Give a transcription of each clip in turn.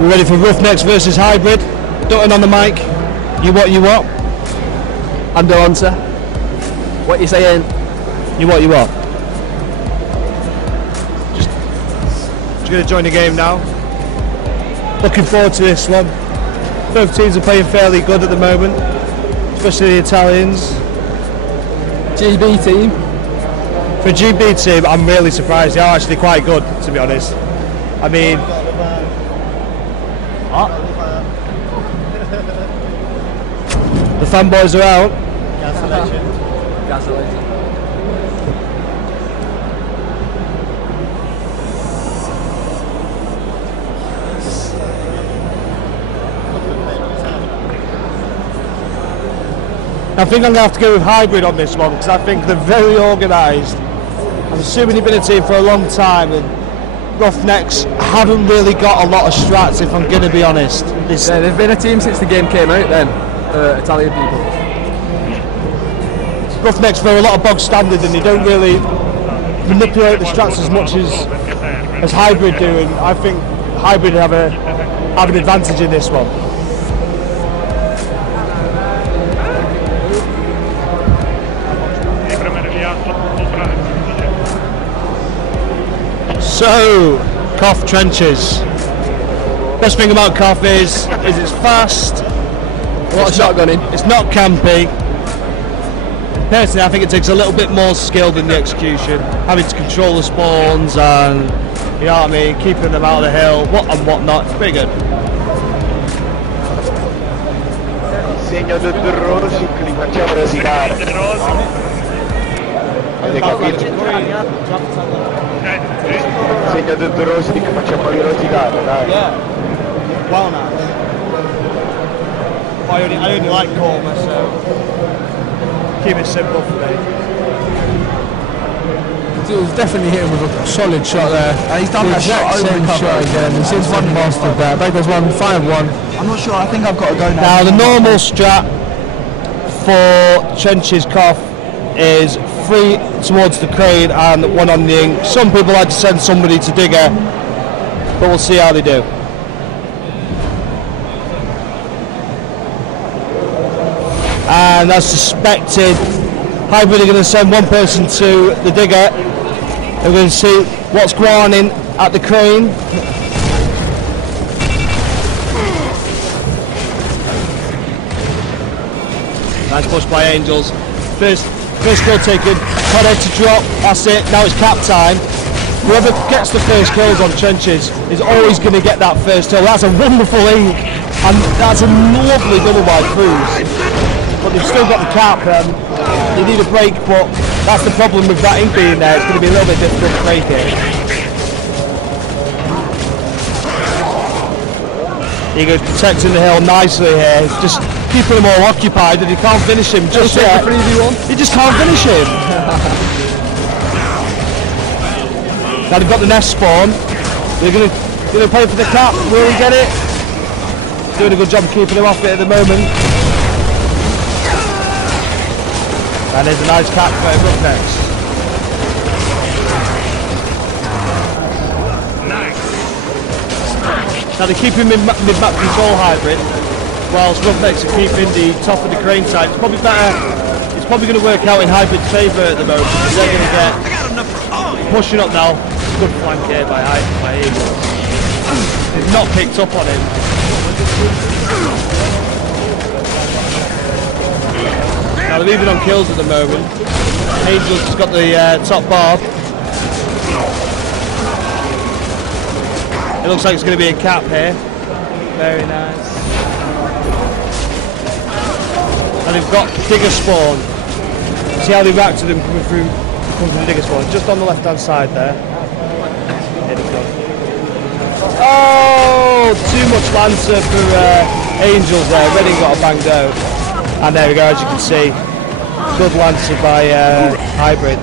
We're ready for Roughnecks versus Hybrid. Dutton on the mic. You what, you what? Under answer. What you saying? You what, you what? Just going to join the game now. Looking forward to this one. Both teams are playing fairly good at the moment, especially the Italians. GB team. For a GB team, I'm really surprised. They are actually quite good, to be honest. I mean, the fanboys are out. Gasolation. I think I'm going to have to go with Hybrid on this one because I think they're very organised. I'm assuming they've been a team for a long time, and Roughnecks haven't really got a lot of strats, if I'm going to be honest. Yeah, they've been a team since the game came out then, Italian people. Roughnecks are a lot of bog standard and they don't really manipulate the strats as much as Hybrid do, and I think Hybrid have an advantage in this one. So, Koff trenches. Best thing about Koff is it's fast. A lot of shotgunning. It's not campy. Personally, I think it takes a little bit more skill than the execution. Having to control the spawns and, you know what I mean, keeping them out of the hill, whatnot. It's pretty good. Segno del Rossi che li facciamo rosicare. Avete capito? Segno del Rossi che facciamo rosicare, dai. Yeah. Well nice. I only like Korma, so keep it simple for me. It was definitely hit him with a solid shot there. And he's done that shot over the shot again. He's since one mastered that. Baker's won 5-1. I'm not sure, I think I've got to go now. Now the normal strat for trenches Koff is 3 towards the crane and 1 on the ink. Some people like to send somebody to digger, but we'll see how they do. And as suspected, Hybrid are going to send one person to the digger. We're going to see what's going on at the crane. Nice push by Angels. First kill taken, Connor to drop, that's it, now it's cap time. Whoever gets the first kills on trenches is always going to get that first kill. That's a wonderful ink, and that's a lovely double by Cruz. But they've still got the cap, they need a break, but that's the problem with that ink being there, it's going to be a little bit difficult to break it. He goes protecting the hill nicely here, just keeping them all occupied, and he can't finish him just yet. He just can't finish him. Now they've got the nest spawn. They're going to play for the cap. Will he get it? Doing a good job keeping him off it at the moment. And there's a nice cap for him up next. Now they keep him mid-map control Hybrid, whilst Roughnecks are keeping the top of the crane side. It's probably better. It's probably going to work out in Hybrid's favour at the moment because they're going to get pushing up now. Good flank here by Eagle. They've not picked up on him. Now they're even on kills at the moment. Angel's just got the top barb. It looks like it's going to be a cap here. Very nice. And they've got digger spawn. See how they react to them coming from the digger spawn. Just on the left hand side there. Here they go. Oh, too much Lancer for Angels there. Redding got a banged out. And there we go, as you can see. Good Lancer by Hybrid.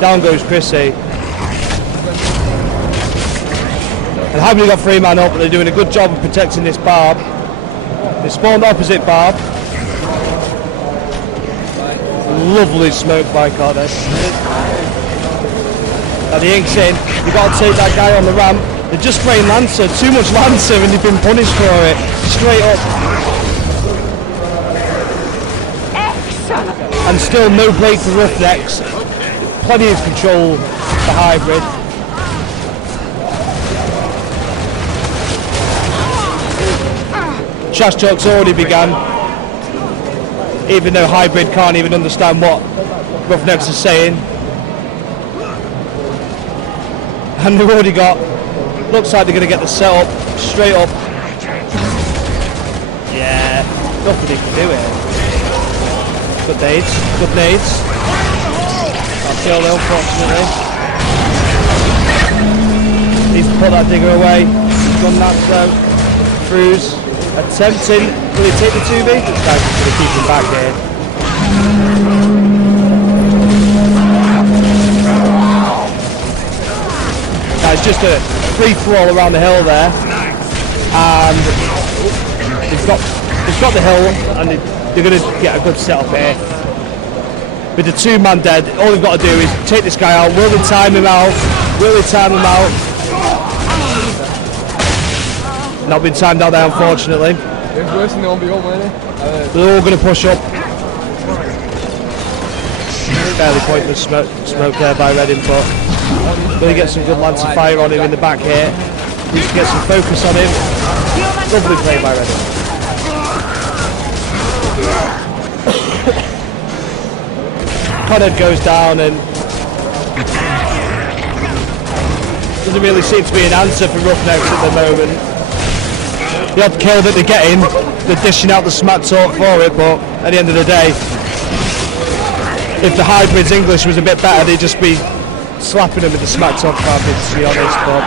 Down goes Chrissy. And Hybrid got 3 man up, but they're doing a good job of protecting this barb. They spawned opposite barb. Lovely smoke by Cardiff. Now the ink's in. You've got to take that guy on the ramp. They're just spraying Lancer, too much Lancer, and they've been punished for it. Straight up. And still no break for Roughnecks. Plenty of control for Hybrid. Trash talk's already begun. Even though Hybrid can't even understand what Roughnecks are saying. And they've already got, looks like they're going to get the setup straight up. Yeah, nothing he can do here. Good nades, good nades. I'll kill them, unfortunately. Needs to put that digger away. He's done that though. Cruz attempting, will he take the 2B? This guy's just going to keep him back here. It's just a free for all around the hill there, and they've got the hill, and they're going to get a good setup here. With the 2-man dead, all they've got to do is take this guy out. Will they time him out? Will they time him out? Not been timed out there, unfortunately. It's worse than the 1v1, weren't it? They're all going to push up. Fairly pointless smoke there by Redding, but really get some good Lancer fire on him in the back here. Needs to get some focus on him. Lovely play by Redding. Conrad goes down and doesn't really seem to be an answer for Roughnecks at the moment. The odd kill that they're getting, they're dishing out the smack talk for it, but at the end of the day, if the Hybrid's English was a bit better, they'd just be slapping him with the smack talk carpet, to be honest. But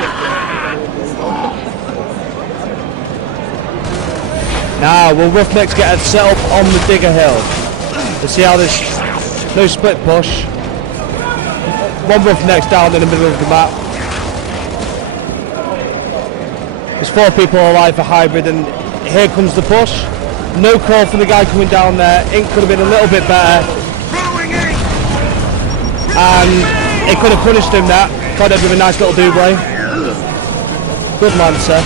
now, will Roughnecks get a set up on the digger hill? Let's see how this, no split push. One Roughnecks down in the middle of the map. There's 4 people alive for Hybrid, and here comes the push. No call for the guy coming down there. Ink could have been a little bit better. And it could have punished him that. Tried to do a nice little double. Good Lancer.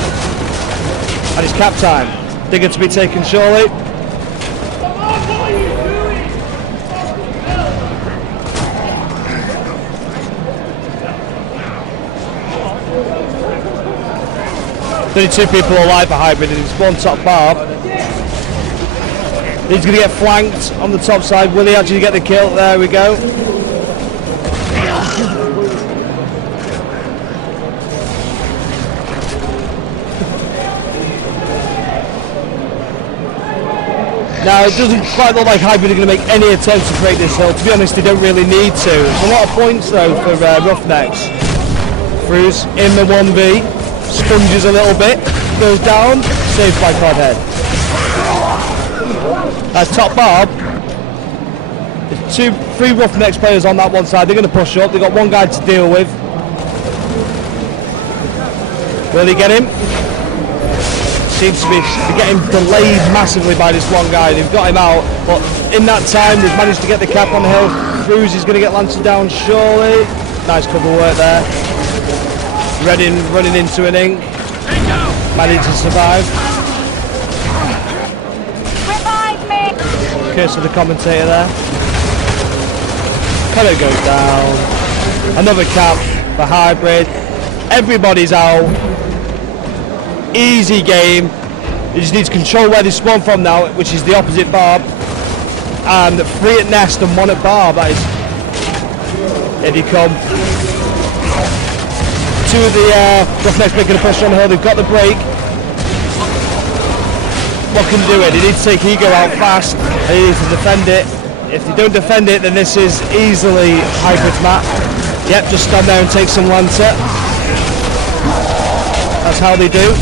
And it's cap time. Digger to be taken surely. Only 2 people alive for Hybrid, and it's one top barb. He's going to get flanked on the top side. Will he actually get the kill? There we go. Now, it doesn't quite look like Hybrid are going to make any attempts to break this hill. To be honest, they don't really need to. It's a lot of points, though, for Roughnecks. Cruz in the 1B. Sponges a little bit. Goes down. Saved by Codhead. Top barb. There's 3 Roughnecks players on that one side. They're going to push up. They've got one guy to deal with. Will he get him? Seems to be getting delayed massively by this one guy. They've got him out, but in that time they've managed to get the cap on the hill. Cruz is going to get Lancer down surely. Nice cover work there. Redding running into an ink. Managed to survive. Revive me! Curse of the commentator there. Color goes down. Another cap for Hybrid. Everybody's out. Easy game. You just need to control where they spawn from now, which is the opposite barb. And 3 at nest and 1 at barb. That is. Here they come. 2 of the Roughnecks making a push on the hill. They've got the break. What can do it? They need to take Ego out fast. They need to defend it. If they don't defend it, then this is easily Hybrid's map. Yep, just stand there and take some Lancer. That's how they do.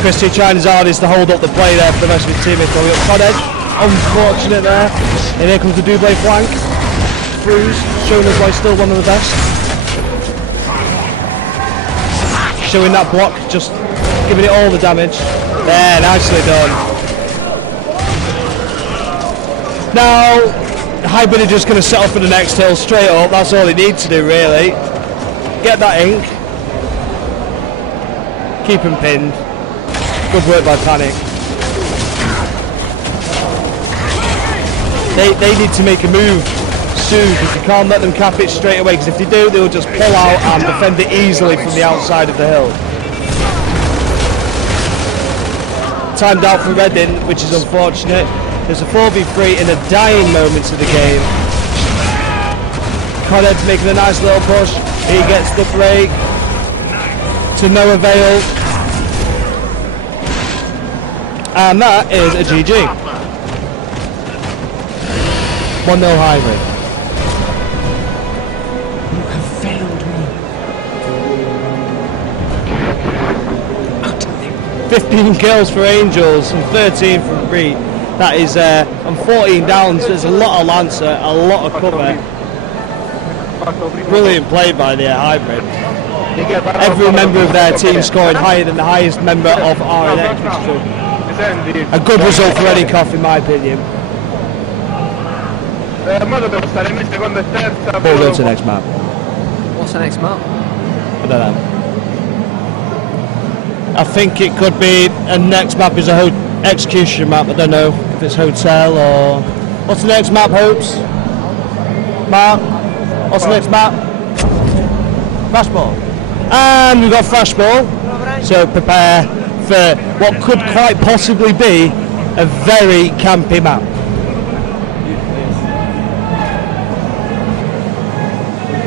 Christy trying his hardest to hold up the play there for the rest of his team. It's going up Cod Edge. Unfortunate there. And here comes the double flank. Cruz showing us why he's still one of the best. Showing that block, just giving it all the damage. There, nicely done. Now, Hybrid are just going to set up for the next hill straight up. That's all they need to do, really. get that ink. Keep him pinned. Good work by Panic. They need to make a move soon because you can't let them cap it straight away, because if they do, they'll just pull out and defend it easily from the outside of the hill. Timed out for Reading, which is unfortunate. There's a 4v3 in the dying moments of the game. Conrad's making a nice little push. He gets the break to no avail. And that is a GG. 1-0 Hybrid. You have failed me. 15 kills for Angels and 13 from Reed. That is on 14 downs. There's a lot of Lancer, a lot of cover. Brilliant play by the Hybrid. Every member of their team scoring higher than the highest member of RNX, which is a good result for Edikoff in my opinion. We'll go to the next map. What's the next map? I don't know. I think it could be, and next map is a execution map. I don't know if it's hotel or... What's the next map, Hopes? Mark? What's the next map? Flashball. And we've got Flashball. So prepare for what could quite possibly be a very campy map.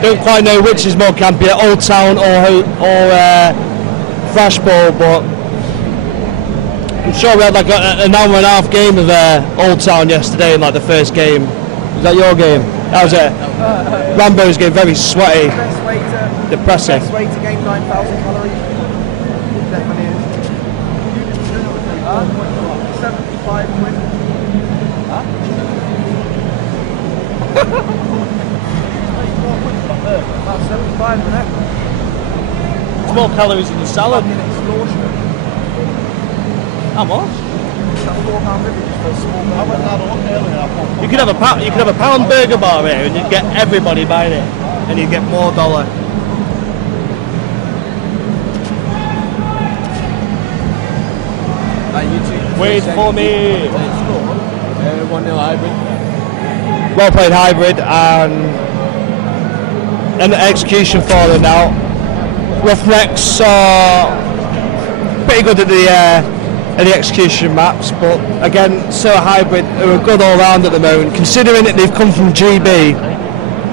Don't quite know which is more campy, Old Town or Flashball, but I'm sure we had like an hour and a half game of Old Town yesterday in like the first game. Was that your game? That was it. Rambo's game, very sweaty, depressing. Best way to gain 9,000 calories. Definitely is. 75 quid. About 75 for that. It's more calories in the salad. How much? You could have a pound burger bar here, and you'd get everybody buying it, and you'd get more dollar. Wait for me. 1-0 Hybrid. Well played Hybrid, and an execution for them now. Roughnecks are pretty good at the execution maps, but again, so Hybrid are good all round at the moment, considering that they've come from GB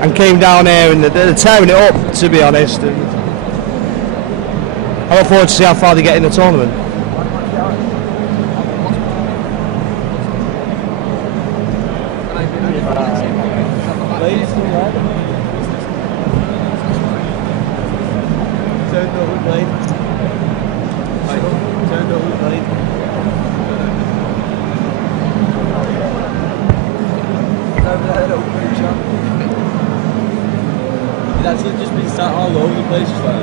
and came down here and they're tearing it up, to be honest. And I look forward to see how far they get in the tournament. It's actually just been sat all over the place. Just like, I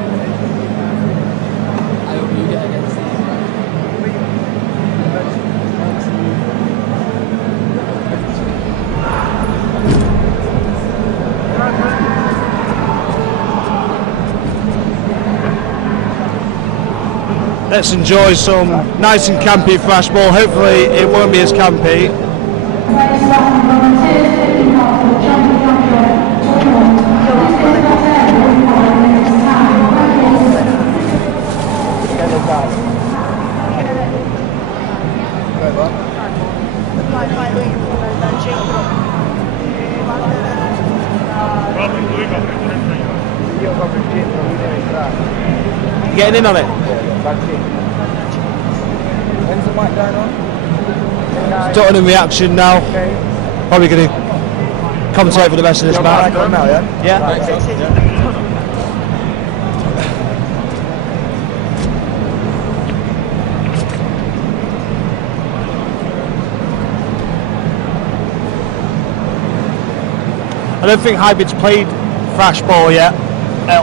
hope you get against these. Let's enjoy some nice and campy flashball. Hopefully it won't be as campy. Getting in on it? When's the mic going on? Tottenham reaction now. Probably going to commentate for the rest of this match. Now, yeah? Yeah. I don't think Hybrid's played Flashball yet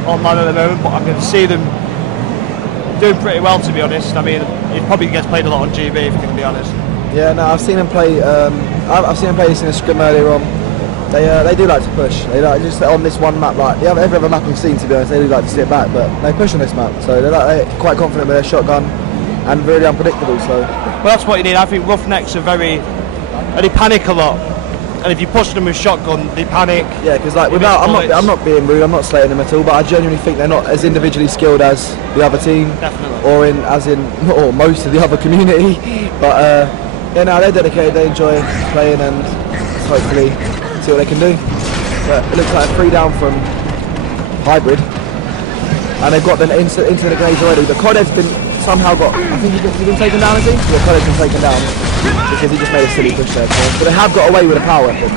online at the moment, but I can see them doing pretty well, to be honest. I mean, he probably gets played a lot on GB, if you can be honest. Yeah, no, I've seen him play. I've seen him play this in a scrim earlier on. They do like to push. They like just on this one map, like every other map we've seen, to be honest, they do like to sit back, but they push on this map, so they're quite confident with their shotgun and really unpredictable. So well, that's what you need. I think Roughnecks are they panic a lot, and if you push them with shotgun, they panic. Yeah, because like I'm not being rude, I'm not slating them at all, but I genuinely think they're not as individually skilled as the other team, definitely, or most of the other community. But yeah, no, they're dedicated. They enjoy playing and hopefully see what they can do. But it looks like a 3 down from Hybrid, and they've got them into the grenades already. But Coded's been somehow got. I think he's been taken down. I think. Yeah, Coded's been taken down because he just made a silly push there. But they have got away with a power weapon,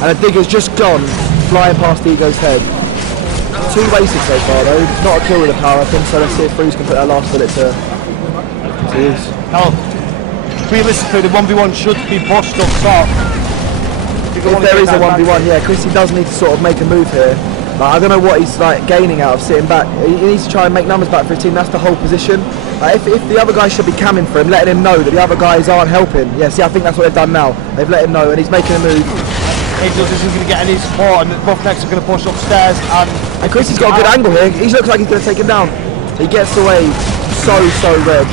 and the digger's just gone flying past Ego's head. 2 wasted so far though. It's not a kill with a power weapon. So let's see if Freeze can put that last bullet to use. Now, realistically, the 1v1 should be pushed up top. If there is a 1v1, yeah, Chrissy does need to sort of make a move here. Like, I don't know what he's like gaining out of sitting back. He needs to try and make numbers back for his team. That's the whole position. Like, if the other guys should be camming for him, letting him know that the other guys aren't helping. Yeah, see, I think that's what they've done now. They've let him know, and he's making a move. Angels isn't going to get any support, and Roughnecks are going to push upstairs. And Chrissy's got a good angle here. He looks like he's going to take him down. He gets away so red.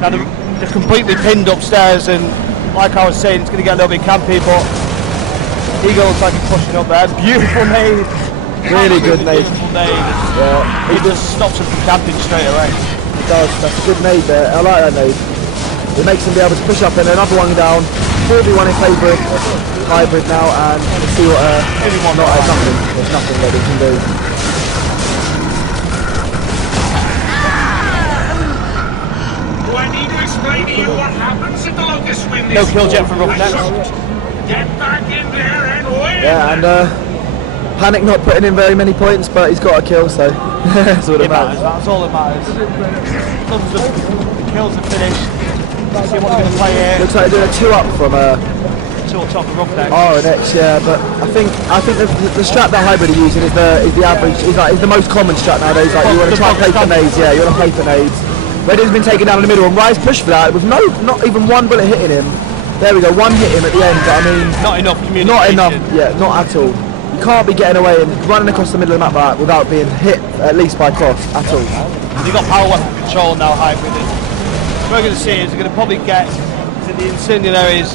Now they're completely pinned upstairs, and like I was saying, it's going to get a little bit campy, but Eagle looks like he's pushing up there. Beautiful nade. Really good nade. Beautiful nade. Yeah. He just stops him from camping straight away. He does. That's a good nade there. I like that nade. It makes him be able to push up and another one down. 4v1 in favour of Hybrid now, and we'll see what there's nothing that he can do. Do I need to explain to you what happens if the Locusts win this? No kill jet from Roughnecks. Get back in there and win! Yeah, and Panic not putting in very many points, but he's got a kill, so that's all that matters. That's all that matters. The kills are finished. Let's see what they're going to play here. Looks like they're doing a 2-up from 2 up top of Roughnecks. RNX, yeah, but I think the strat that Hybrid are using is the average, is the most common strat nowadays. Like, you want to try and play for nades, yeah, you want to play for nades. Redden's been taken down in the middle, and Rise pushed for that with not even one bullet hitting him. There we go, one hit him at the end, but I mean... Not enough communication. Not enough, yeah, not at all. You can't be getting away and running across the middle of the map like that without being hit at least by cross, at all. They've got power weapon control now, Hybrid. What we're going to see is they're going to probably get to the incendiaries,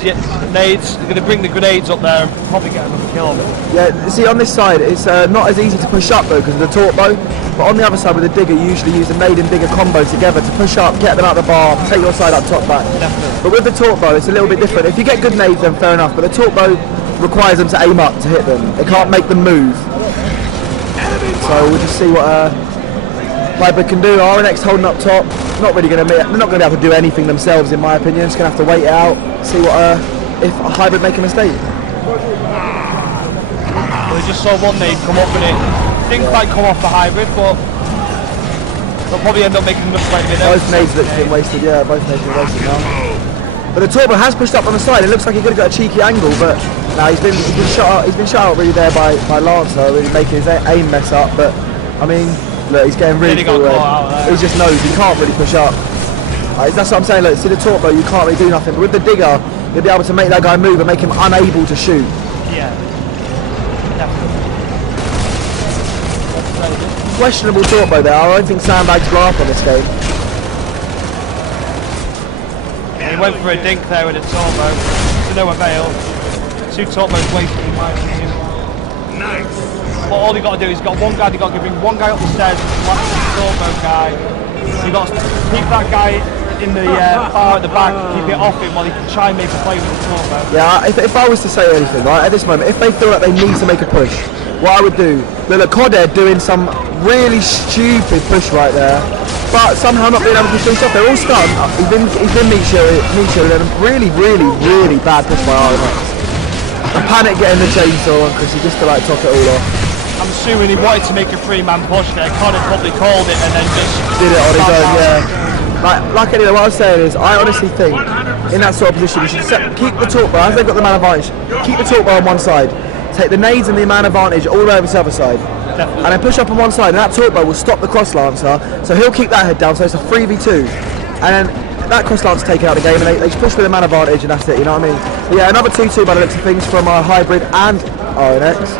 nades. They're going to bring the grenades up there and probably get another kill on it. Yeah, see on this side, it's not as easy to push up though because of the torque bow. But on the other side with the digger, you usually use a nade and digger combo together to push up, get them out of the bar, take your side up, top back. Definitely. But with the torque bow, it's a little bit different. If you get good nades, then fair enough. But the torque bow requires them to aim up to hit them. It can't make them move. So we'll just see what Hybrid can do. RNX holding up top. They're not going to be able to do anything themselves, in my opinion. Just going to have to wait it out, see what if Hybrid make a mistake. Well, they just saw one nade come up and it didn't quite come off the Hybrid, but they'll probably end up making enough play with it. Both nades have been wasted, yeah, both nades have been wasted now. But the Turbo has pushed up on the side. It looks like he could have got a cheeky angle, but no, he's been shot out really there by Lancer, really making his aim mess up. But I mean, look, he's getting really cool. He just knows he can't really push up. That's what I'm saying. Look, see the Turbo, you can't really do nothing. But with the digger, you'll be able to make that guy move and make him unable to shoot. Yeah, definitely. Questionable Turbo there. I don't think sandbags blow up on this game. He went for a dink there with a turbo to no avail. 2 turbos wasted in my opinion. Nice. But all you got to do is got one guy. You got to bring one guy up the stairs, blast the turbo guy. You got to keep that guy in the bar at the back, keep it off him while he can try and make a play with the turbo. Yeah, if I was to say anything, right, at this moment, if they feel like they need to make a push, what I would do, look, Coded doing some really stupid push right there, but somehow not being able to finish off. They're all stunned. He's been meat shielded, and really bad push by RNX. And Panic getting the chainsaw on Chrissy just to like top it all off. I'm assuming he wanted to make a 3-man push there. Connor probably called it and then just did it on his own, yeah. Like anyway, what I was saying is, I honestly think in that sort of position, you should keep the torque bar, as they've got the man advantage, keep the torque bar on one side, take the nades and the man advantage all the way over to the other side. Definitely. And then push up on one side, and that torque bow will stop the cross lancer, so he'll keep that head down, so it's a 3v2. And then that cross lance taken out of the game, and they just push with a man advantage, and that's it. You know what I mean? But yeah, another 2-2 by the looks of things from Hybrid and RNX.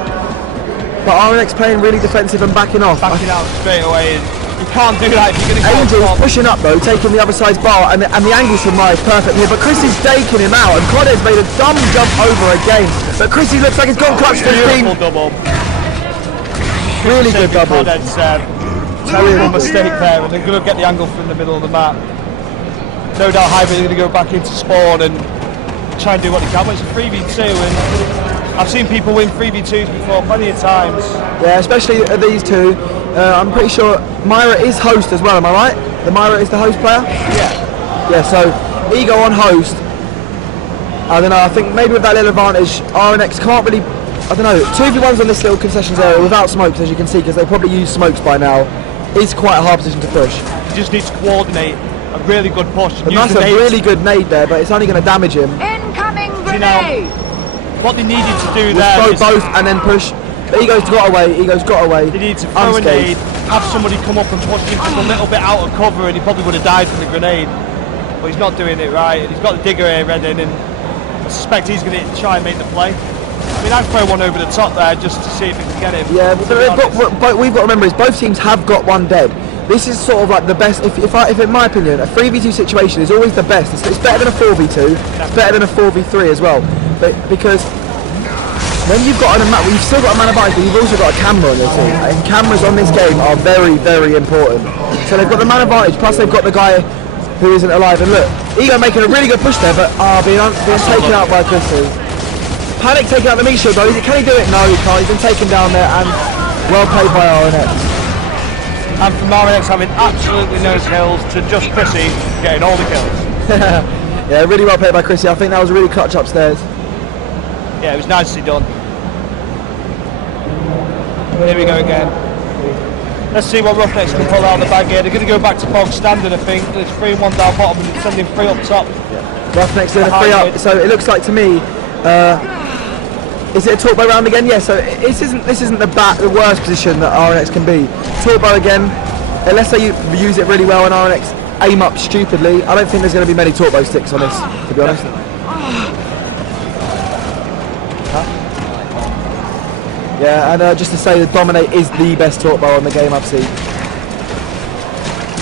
But RNX playing really defensive and backing off. Backing out straight away. You can't do that if you're going to go Angel's pushing up though, taking the other side's bar, and the angles from Maya is perfect here. But Chris is staking him out, and Connor's made a dumb jump over again. But Chrissy looks like he's got clutch for his team. Double. Really good double. Terrible mistake there, and they're going to get the angle from the middle of the map. No doubt Hybrid are going to go back into spawn and try and do what they can. But it's a 3v2, and I've seen people win 3v2s before plenty of times. Yeah, especially these two. I'm pretty sure Myra is host as well, am I right? The Myra is the host player? Yeah. Yeah, so Ego on host. I don't know, I think maybe with that little advantage, RNX can't really, I don't know, 2v1s on this little concessions area without smokes, as you can see, because they probably use smokes by now, is quite a hard position to push. You just need to coordinate a really good push. But that's a really good nade there, but it's only going to damage him. Incoming grenade! What they needed to do there is both and then push. But Ego's got away, They need to throw a nade, have somebody come up and push him just a little bit out of cover, and he probably would have died from the grenade. But he's not doing it right, and he's got the digger here ready, and I suspect he's going to try and make the play. I mean, I'd throw one over the top there just to see if he can get him. Yeah, but we've got to remember is both teams have got one dead. This is sort of like the best, if in my opinion, a 3v2 situation is always the best. It's better than a 4v2, it's better than a 4v3 as well. But because when you've got on a map, you've still got a man advantage, but you've also got a camera on your team. And cameras on this game are very, very important. So they've got the man advantage, plus they've got the guy who isn't alive. And look, Ego making a really good push there, but being taken out by Chrissy. Panic taking out the meat shield though. Can he do it? No, he can't. He's been taken down there, and well played by RNX. And from RNX having absolutely no kills to just Chrissy getting all the kills. Yeah, really well played by Chrissy. I think that was a really clutch upstairs. Yeah, it was nicely done. Here we go again. Let's see what Roughnecks can pull out of the bag here. They're going to go back to bog standard, I think. There's 3-1 down bottom and sending 3 up top. Yeah. Roughnecks doing a 3 up. So it looks like to me, is it a torpedo round again? Yeah, so this isn't the worst position that RNX can be. Torpedo again, unless they use it really well and RNX aim up stupidly, I don't think there's going to be many torpedo sticks on this, to be honest. Yeah, and just to say that Dominate is the best torpedo on the game I've seen.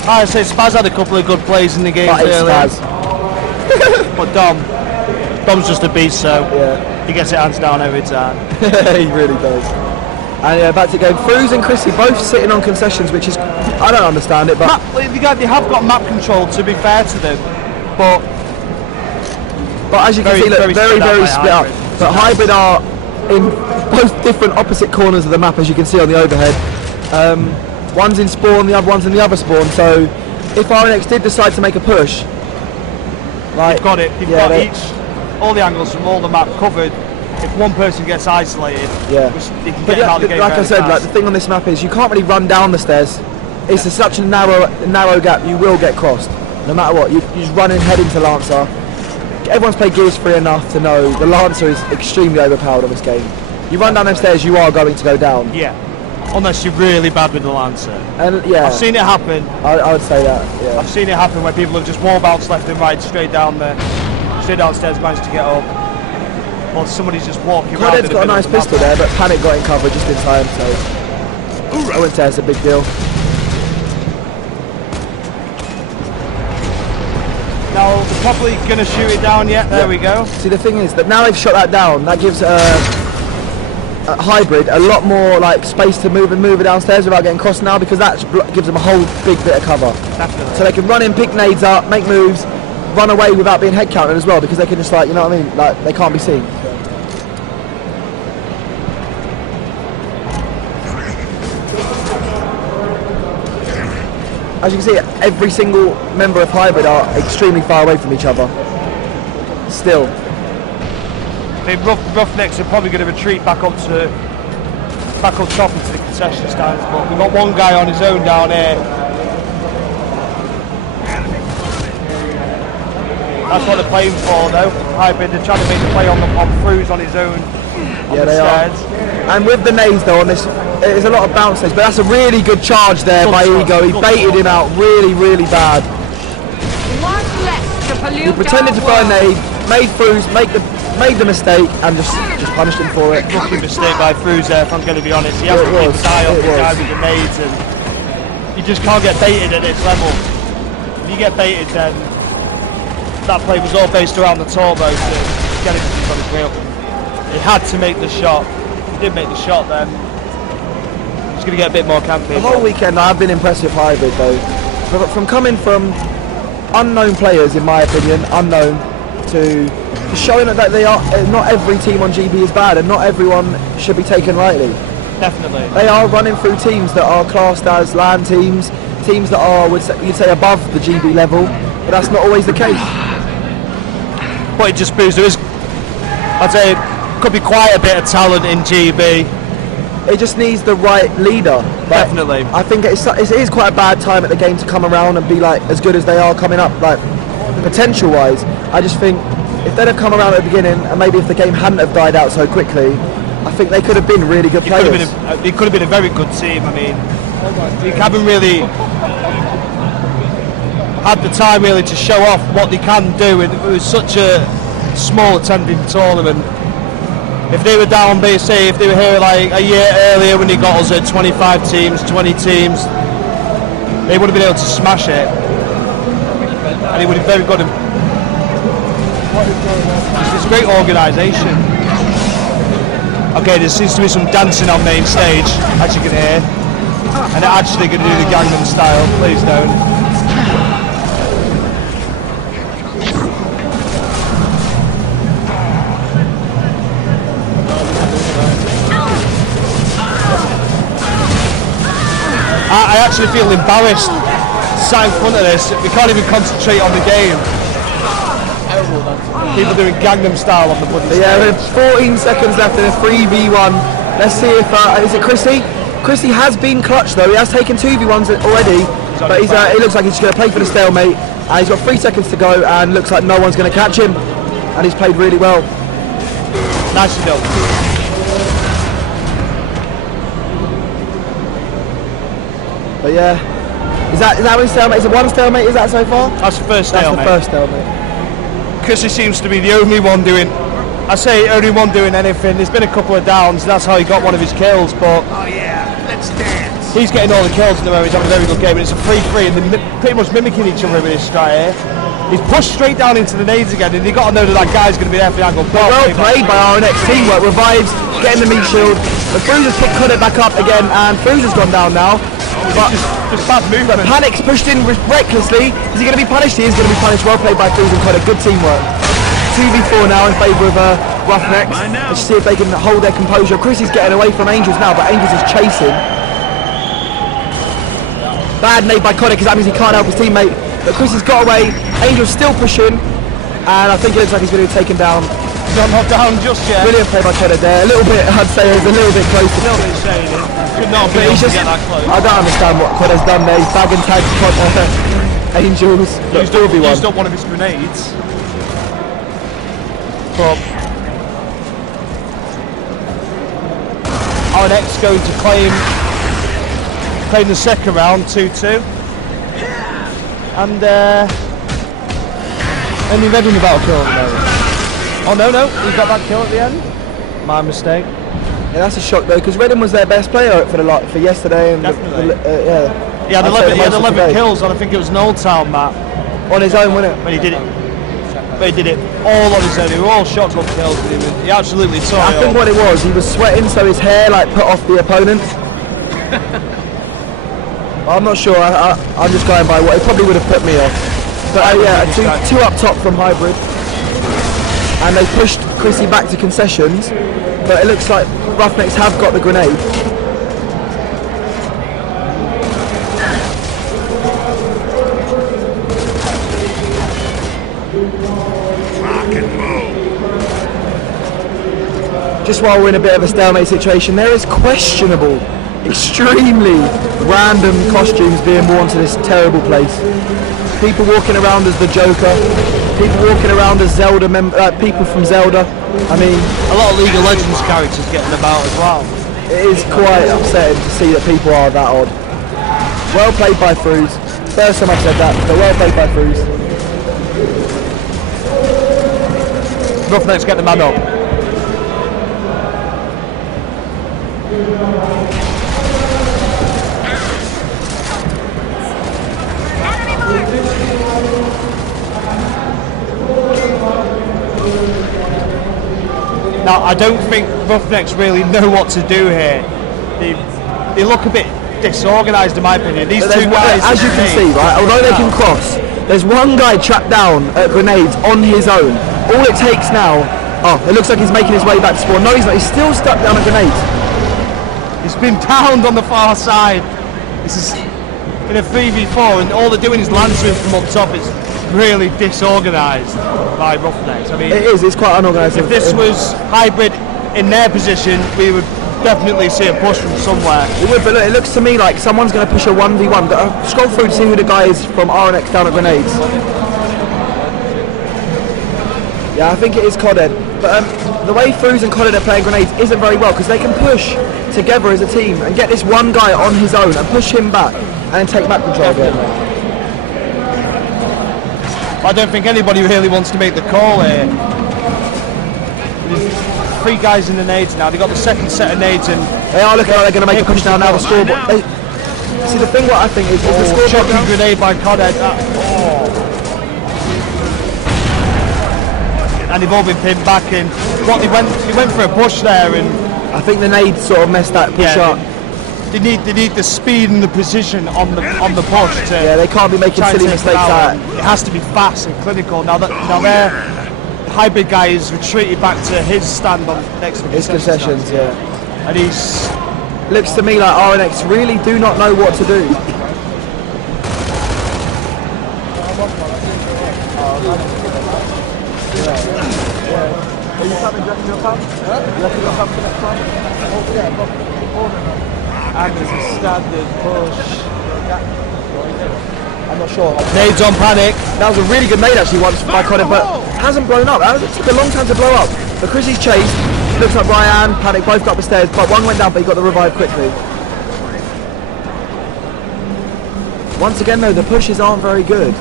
I'd say Spaz had a couple of good plays in the game earlier. But Dom's just a beast, so yeah, he gets it hands down every time. He really does. And yeah, back to game. Fruz and Chrissy both sitting on concessions, which is, I don't understand it, but they have got map control, to be fair to them, but as you can see, look, very split up. But Hybrid are in both different opposite corners of the map, as you can see on the overhead. One's in spawn, the other one's in the other spawn. So if RNX did decide to make a push, like, they've got it. They've got all the angles from all the map covered. If one person gets isolated, they can get out of the game. Like I said, like, the thing on this map is you can't really run down the stairs. It's such a narrow gap. You will get crossed, no matter what. You just run in head into Lancer. Everyone's played Gears 3 enough to know the Lancer is extremely overpowered on this game. You run down those stairs, you are going to go down. Yeah, unless you're really bad with the Lancer. And yeah, I've seen it happen. I would say that. Yeah, I've seen it happen where people have just wall bounced left and right, straight downstairs, managed to get up. Or somebody's just walking around. Coded's got a nice pistol there, but Panic got in cover just in time, so I wouldn't say it's a big deal. Now they're probably going to shoot it down yet. There we go. See, the thing is that now they've shot that down, that gives a Hybrid a lot more like space to move it downstairs without getting crossed now, because that gives them a whole big bit of cover. Definitely. So they can run in, pick nades up, make moves, run away without being head counted as well, because they can just, like, you know what I mean, like, they can't be seen. As you can see, every single member of Hybrid are extremely far away from each other. Still. The Roughnecks are probably going to retreat back up top into the concession stands, but we've got one guy on his own down here. That's what they're playing for, though. Hybrid, they're trying to make the play on Fruz on his own. Yeah, they are. And with the nades though on this, there's a lot of bounce nades, but that's a really good charge there by Ego. He baited him out really, really bad. One left. He pretended to throw a nade, made Fruz made the mistake, and just punished him for it. Rookie mistake by Fruz there, if I'm going to be honest. He has to keep his eye on the guy with the nades, and you just can't get baited at this level. If you get baited, then that play was all based around the turbo to get him on his wheel. He had to make the shot. He did make the shot then. He's going to get a bit more camping. The whole weekend I've been impressed with Hybrid though. From coming from unknown players, in my opinion, unknown, to showing that they are, not every team on GB is bad and not everyone should be taken lightly. Definitely. They are running through teams that are classed as LAN teams, teams that are, you'd say, above the GB level, but that's not always the case. But it just proves there is, I'd say, could be quite a bit of talent in GB. It just needs the right leader. Definitely. I think it is quite a bad time at the game to come around and be like as good as they are coming up, like potential wise. I just think if they'd have come around at the beginning, and maybe if the game hadn't have died out so quickly, I think they could have been really good players. It could have been a very good team. I mean, they haven't really had the time really to show off what they can do. It was such a small attending tournament. If they were down, say if they were here like a year earlier when they got us at 25 teams, 20 teams, they would have been able to smash it. And it would have been very good. It's great organisation. Okay, there seems to be some dancing on main stage, as you can hear. And they're actually going to do the Gangnam Style, please don't. I actually feel embarrassed sat in front of this. We can't even concentrate on the game. People doing Gangnam Style on the bloody stage. Yeah, we have 14 seconds left in a 3v1. Let's see if is it Chrissy? Chrissy has been clutch though. He has taken 2v1s already, but it looks like he's going to play for the stalemate. And he's got 3 seconds to go, and looks like no one's going to catch him. And he's played really well. Nicely done. But yeah, is that how many stalemate? Is it one stalemate? Is that so far? That's the first stalemate. That's the first stalemate. Chrissy seems to be the only one doing. I say only one doing anything. There's been a couple of downs. That's how he got one of his kills. But Oh yeah, let's dance. he's getting all the kills in the moment. He's having a very good game. And it's a 3-3, and they're pretty much mimicking each other with his strat here. He's pushed straight down into the nades again, and you've got to know that guy's going to be there for the angle. Well played by RNX. Teamwork, revives, getting the meat shield. The Fruz has cut it back up again, and Fruz has gone down now. But just bad movement. Panic's pushed in recklessly. Is he going to be punished? He is going to be punished. Well played by Fruz and quite a good teamwork. 2v4 now in favour of Roughnecks. Let's see if they can hold their composure. Chris is getting away from Angels now, but Angels is chasing. Bad nade by Konik, because that means he can't help his teammate. But Chris has got away. Angel's still pushing, and I think it looks like he's going to be taken down. Not down just yet. Brilliant play by Konik there. A little bit, I'd say, it was a little bit close. A little bit shady. Could not be able to get that close. I don't understand what Konik's done there. He's bag and tagged Angels. Used up one of his grenades. But RNX going to claim the second round, 2-2. And only Reading about a kill at the moment. Oh no, he got that kill at the end. My mistake. Yeah, that's a shock though, because Reading was their best player for yesterday. And definitely. Yeah. He had 11 kills on, I think it was an Old Town map. On his own, wasn't it? But he did it. But he did it all on his own. They were all shotgun kills with him. He absolutely tore it. I think what it was, he was sweating, so his hair like put off the opponent. I'm not sure. I'm just going by what it probably would have put me off. But yeah, two up top from Hybrid, and they pushed Chrissy back to concessions. But it looks like Roughnecks have got the grenade. Just while we're in a bit of a stalemate situation, there is questionable, extremely random costumes being worn to this terrible place. People walking around as the Joker, people walking around as Zelda people from Zelda. I mean, a lot of League of Legends characters getting about as well. It is quite upsetting to see that people are that odd. Well played by Fruz. First time I've said that, but well played by Fruz. Roughnecks get the man up. Now, I don't think Roughnecks really know what to do here. They look a bit disorganised, in my opinion. These two guys, as you can see, right, although they can cross, there's one guy trapped down at grenades on his own. All it takes now, oh, it looks like he's making his way back to spawn. No, he's not. He's still stuck down at grenades. He's been downed on the far side. This is in a 3v4, and all they're doing is lancering from up top. It's really disorganised by Roughnecks. I mean, it is. It's quite unorganised. If this was Hybrid in their position, we would definitely see a push from somewhere. It would, but look, it looks to me like someone's going to push a 1v1. Scroll through to see who the guy is from RNX down at grenades. Yeah, I think it is Codhead. But the way Foos and Codhead are playing grenades isn't very well, because they can push together as a team and get this one guy on his own and push him back and then take map control again. I don't think anybody really wants to make the call here. There's 3 guys in the nades now. They've got the second set of nades, and they are looking like they're going to make a push now. Now the scoreboard. See, the thing what I think is the scoreboard down. Grenade by Codhead. And they've all been pinned back in. He went for a push there, and I think the nades sort of messed that push up. They need the speed and the precision on the push. Yeah, they can't be making silly mistakes like that. It has to be fast and clinical. Now their Hybrid guy is retreated back to his stand on next to his concessions. Yeah, and he's looks to me like RNX really do not know what to do. And there's a standard push. I'm not sure. Nades on Panic. That was a really good nade actually once by Codhead, but hasn't blown up. It took a long time to blow up. But Chrissy's chased. Looks like Ryan, Panic both got up the stairs, but one went down, but he got the revive quickly. Once again though, the pushes aren't very good.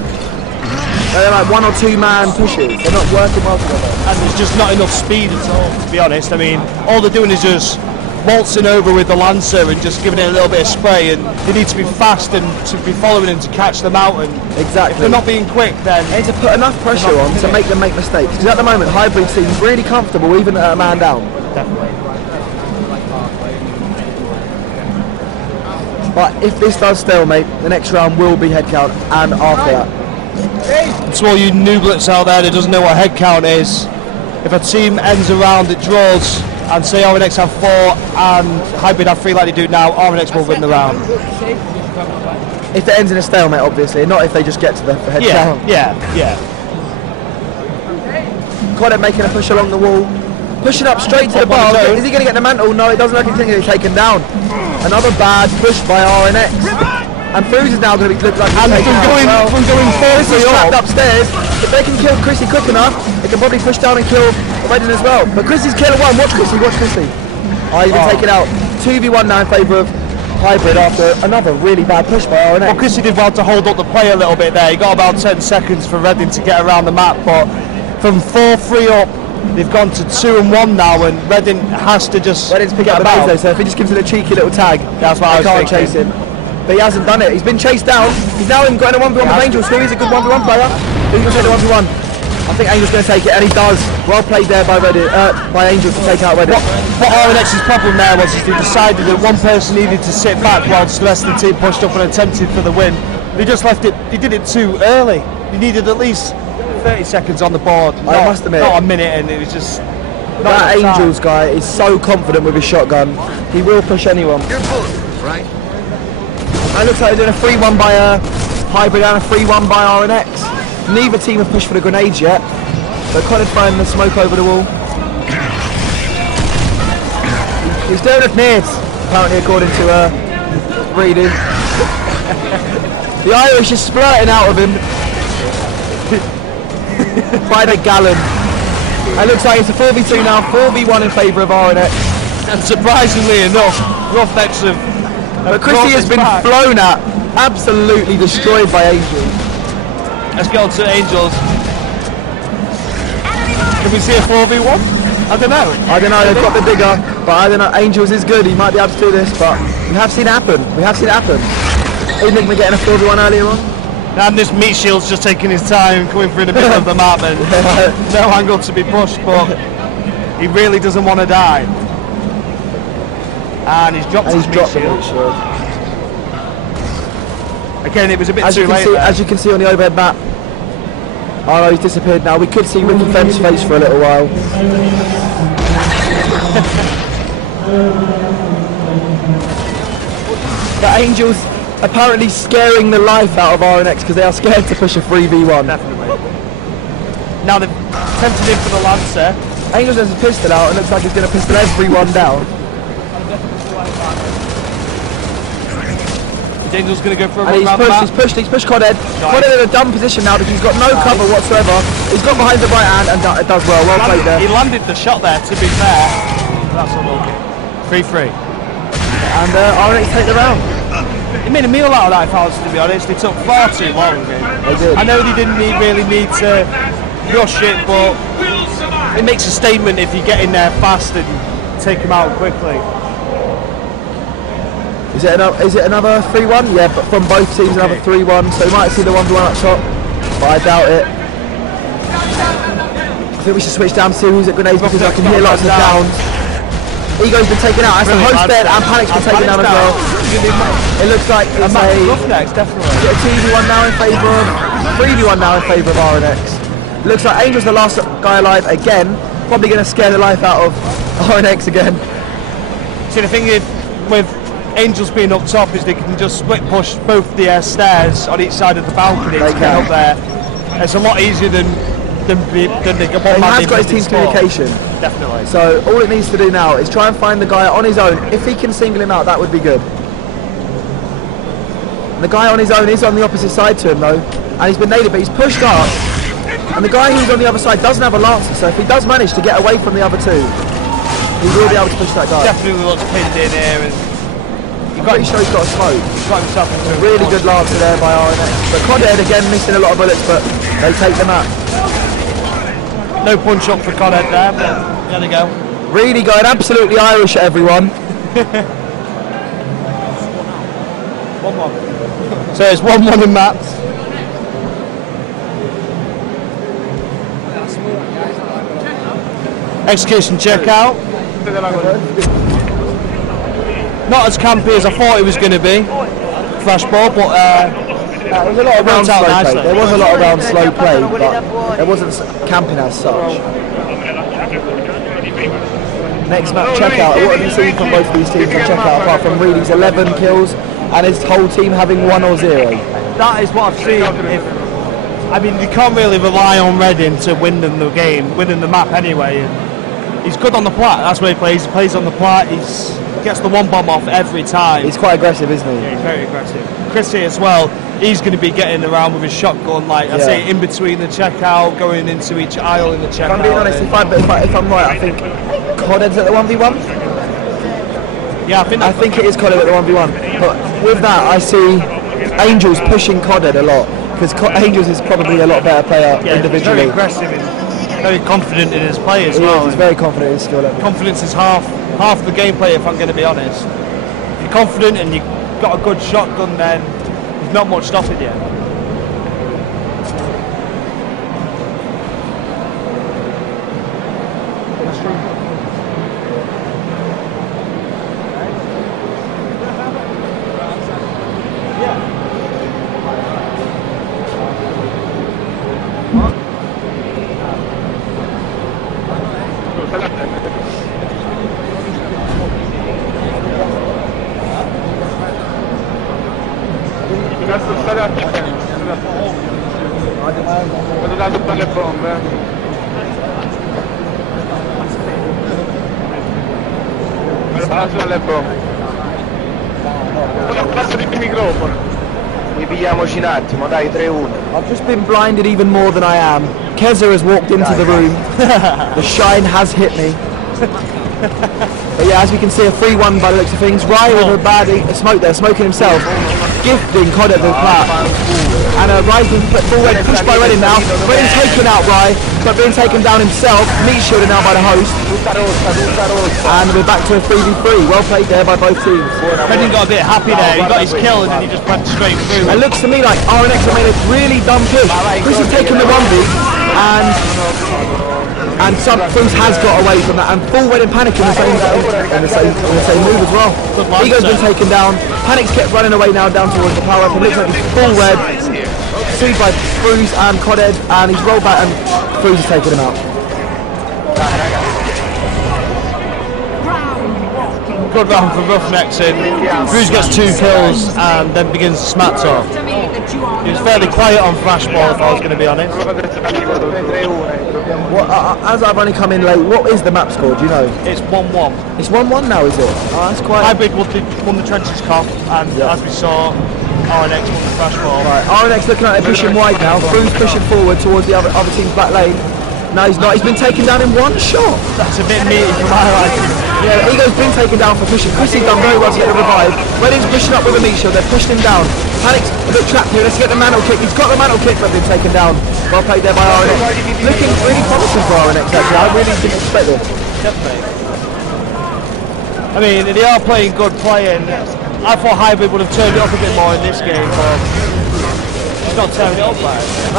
They're like 1 or 2 man pushes. They're not working well together. And there's just not enough speed at all, to be honest. I mean, all they're doing is just waltzing over with the Lancer and just giving it a little bit of spray, and they need to be fast and to be following him to catch them out. And exactly. If they're not being quick, then they need to put enough pressure on to make them make mistakes. Because at the moment, Hybrid seems really comfortable even at a man down. Definitely. But if this does stalemate, the next round will be head count, and after that. To all you nooblets out there that doesn't know what head count is, if a team ends a round, it draws, and say RNX have 4 and Hybrid have 3 like they do now, RNX will win the round. If it ends in a stalemate, obviously, not if they just get to the head count. Yeah. Codhead making a push along the wall, pushing up straight to the bar. Is he going to get the mantle? No, it doesn't look like he's going to get taken down. Another bad push by RNX. And Foos is now going to be look like he's taken out. From going forward, Chrissy's trapped upstairs. If they can kill Chrissy quick enough, they can probably push down and kill Redden as well. But Chrissy's killer 1. Watch Chrissy. Oh, he's been taken out. 2v1 now in favour of Hybrid after another really bad push by RNX. Well, Chrissy did well to hold up the play a little bit there. He got about 10 seconds for Redding to get around the map, but from 4-3 up, they've gone to 2-1 now, and Redding has to just Redding's picking up the pace though, so if he just gives it a cheeky little tag, that's what I was can't chase him. But he hasn't done it. He's been chased down. He's now got in a 1v1 with Angels. Who is a good 1v1 player? Who's going to take the 1v1? I think Angel's going to take it, and he does. Well played there by Angel to take out Redding. What RNX's problem there was is they decided that one person needed to sit back whilst the rest of the team pushed up and attempted for the win. They just left it. They did it too early. They needed at least 30 seconds on the board. I must admit, not a minute, and it was just. That Angels guy is so confident with his shotgun. He will push anyone. You're bulletproof, right? It looks like they're doing a 3-1 by Hybrid and a 3-1 by RNX. Neither team have pushed for the grenades yet. But Codhead throwing the smoke over the wall. He's doing it near, apparently, according to reading. The Irish is splurting out of him by the gallon. It looks like it's a 4v2 now, 4v1 in favour of RNX. And surprisingly enough, Roughnecks have. But Chrissy has been flown at, absolutely destroyed by Angels. Let's get on to Angels. Can we see a 4v1? I don't know. I don't know, they've got the digger, but I don't know, Angels is good, he might be able to do this, but we have seen it happen, Even we're getting a 4v1 earlier on. And this meat shield's just taking his time, coming through the middle of the map, and no angle to be pushed, but he really doesn't want to die. And he's dropped his meat shield. Again, it was a bit too late. As you can see on the overhead map, oh no, he's disappeared now. We could see Ricky Fent's face for a little while. The Angels apparently scaring the life out of RNX because they are scared to push a 3v1. Definitely. Now they've tempted him for the Lancer. Angels has a pistol out and looks like he's going to pistol everyone down. Angel's going to go for a and run he's pushed Codhead. Codhead in a dumb position now because he's got no cover whatsoever. He's got behind the right hand and it does well. Well played there. He landed the shot there, to be fair. That's a look. 3-3. And RNX take the round. He made a meal out of that, if I was to be honest. It took far too long. They did. I know they didn't really need to rush it, but it makes a statement if you get in there fast and take him out quickly. Is it another 3-1? Yeah, but from both teams another 3-1, so we might see the 1v1 up top, but I doubt it. I think we should switch down to see who's at grenades because I can hear lots of downs. Ego's been taken out, that's the host dead and Panic's been taken down as well. It looks like it's Roughnecks, definitely. a 2v1 now in favour of, 3v1 now in favour of RNX. Looks like Angel's the last guy alive again, probably going to scare the life out of RNX again. See, the thing is, with Angels being up top is they can just split push both the stairs on each side of the balcony to get up there. It's a lot easier than the one man. He has got his team's communication. Definitely. So all it needs to do now is try and find the guy on his own. If he can single him out, that would be good. The guy on his own is on the opposite side to him though, and he's been naded, but he's pushed up. And the guy who's on the other side doesn't have a Lancer, so if he does manage to get away from the other two, he will be able to push that guy. Definitely looks pinned in here. And I'm pretty sure he's got a smoke. He's got himself into a really good Lancer there by RNX. But Codhead again missing a lot of bullets, but they take them out. No punch up for Codhead there, but there they go. Really going absolutely Irish at everyone. 1-1. So it's 1-1 in maps. Execution check out. Not as campy as I thought it was going to be. Flashball, but there was a lot of round slow play. There was a lot of round slow play, but it wasn't camping as such. Next map checkout. What have you seen from both of these teams on checkout apart from Reedy's 11 kills and his whole team having 1 or 0? That is what I've seen. I mean, you can't really rely on Reading to win them the game, winning the map anyway. And he's good on the plat. That's where he plays. He plays on the plat. He gets the one bomb off every time. He's quite aggressive, isn't he? Yeah, he's very aggressive. Chrissy as well. He's going to be getting around with his shotgun, like I say, in between the checkout, going into each aisle in the checkout. If I'm being honest, if I'm right, I think Codhead's at the 1v1. Yeah, I think it is Codhead at the 1v1. But with that, I see Angels pushing Codhead a lot because Angels is probably a lot better player individually. He's very aggressive and very confident in his play as well. He's very confident in his skill level. Confidence is half the gameplay, if I'm going to be honest. If you're confident and you've got a good shotgun, then there's not much stopping you. Vado da sotto le bombe. Vado sotto le bombe. Una passo di microfono. Ripigliamoci un attimo, dai, 3-1. I've just been blinded even more than I am. Keza has walked into the room. The shine has hit me. But yeah, as we can see, a 3-1 by the looks of things. Rye with a bad smoke there, smoking himself. gifting Coded the clap. And Rye's been put forward, pushed by Redding now. Redding taken out Rye, but being taken down himself. Meat shielded now by the host. And we're back to a 3v3. Well played there by both teams. Redding got a bit happy there. He got his kill and then he just went straight through. It looks to me like RNX have made a really dumb push. Chris has taken the 1v and Freeze has got away from that, and full Redding Panic in the same move as well. Ego's been taken down. Panic's kept running away now down towards the power up. It looks like he's full Red. Pursued by Freeze and Coded, and he's rolled back and Freeze has taken him out. Good round for Roughnecks in. Freeze gets 2 kills and then begins to smack talk. He was fairly quiet on Flashball, if I was going to be honest. As I've only come in late, what is the map score? Do you know? It's 1-1. It's 1-1 now, is it? Oh, that's quite. Hybrid won the Trenches Cup, and as we saw, RNX won the Flashball. Right, RNX looking like they're pushing wide now. Fru's pushing forward towards the other team's back lane. No, he's not. He's been taken down in 1 shot. That's a bit meaty from my liking. Yeah, Ego's been taken down for pushing. Chrissy's done very well to get the revive. Redding's pushing up with a meat shield. They're pushing him down. Panic's a bit trapped here. Let's get the mantle kick. He's got the mantle kick, but been taken down. Well played there by RNX. Looking really promising for RNX, actually. I really didn't expect this. Definitely. I mean, they are playing good playing. I thought Hybrid would have turned it up a bit more in this game, but he's not turning it up like it.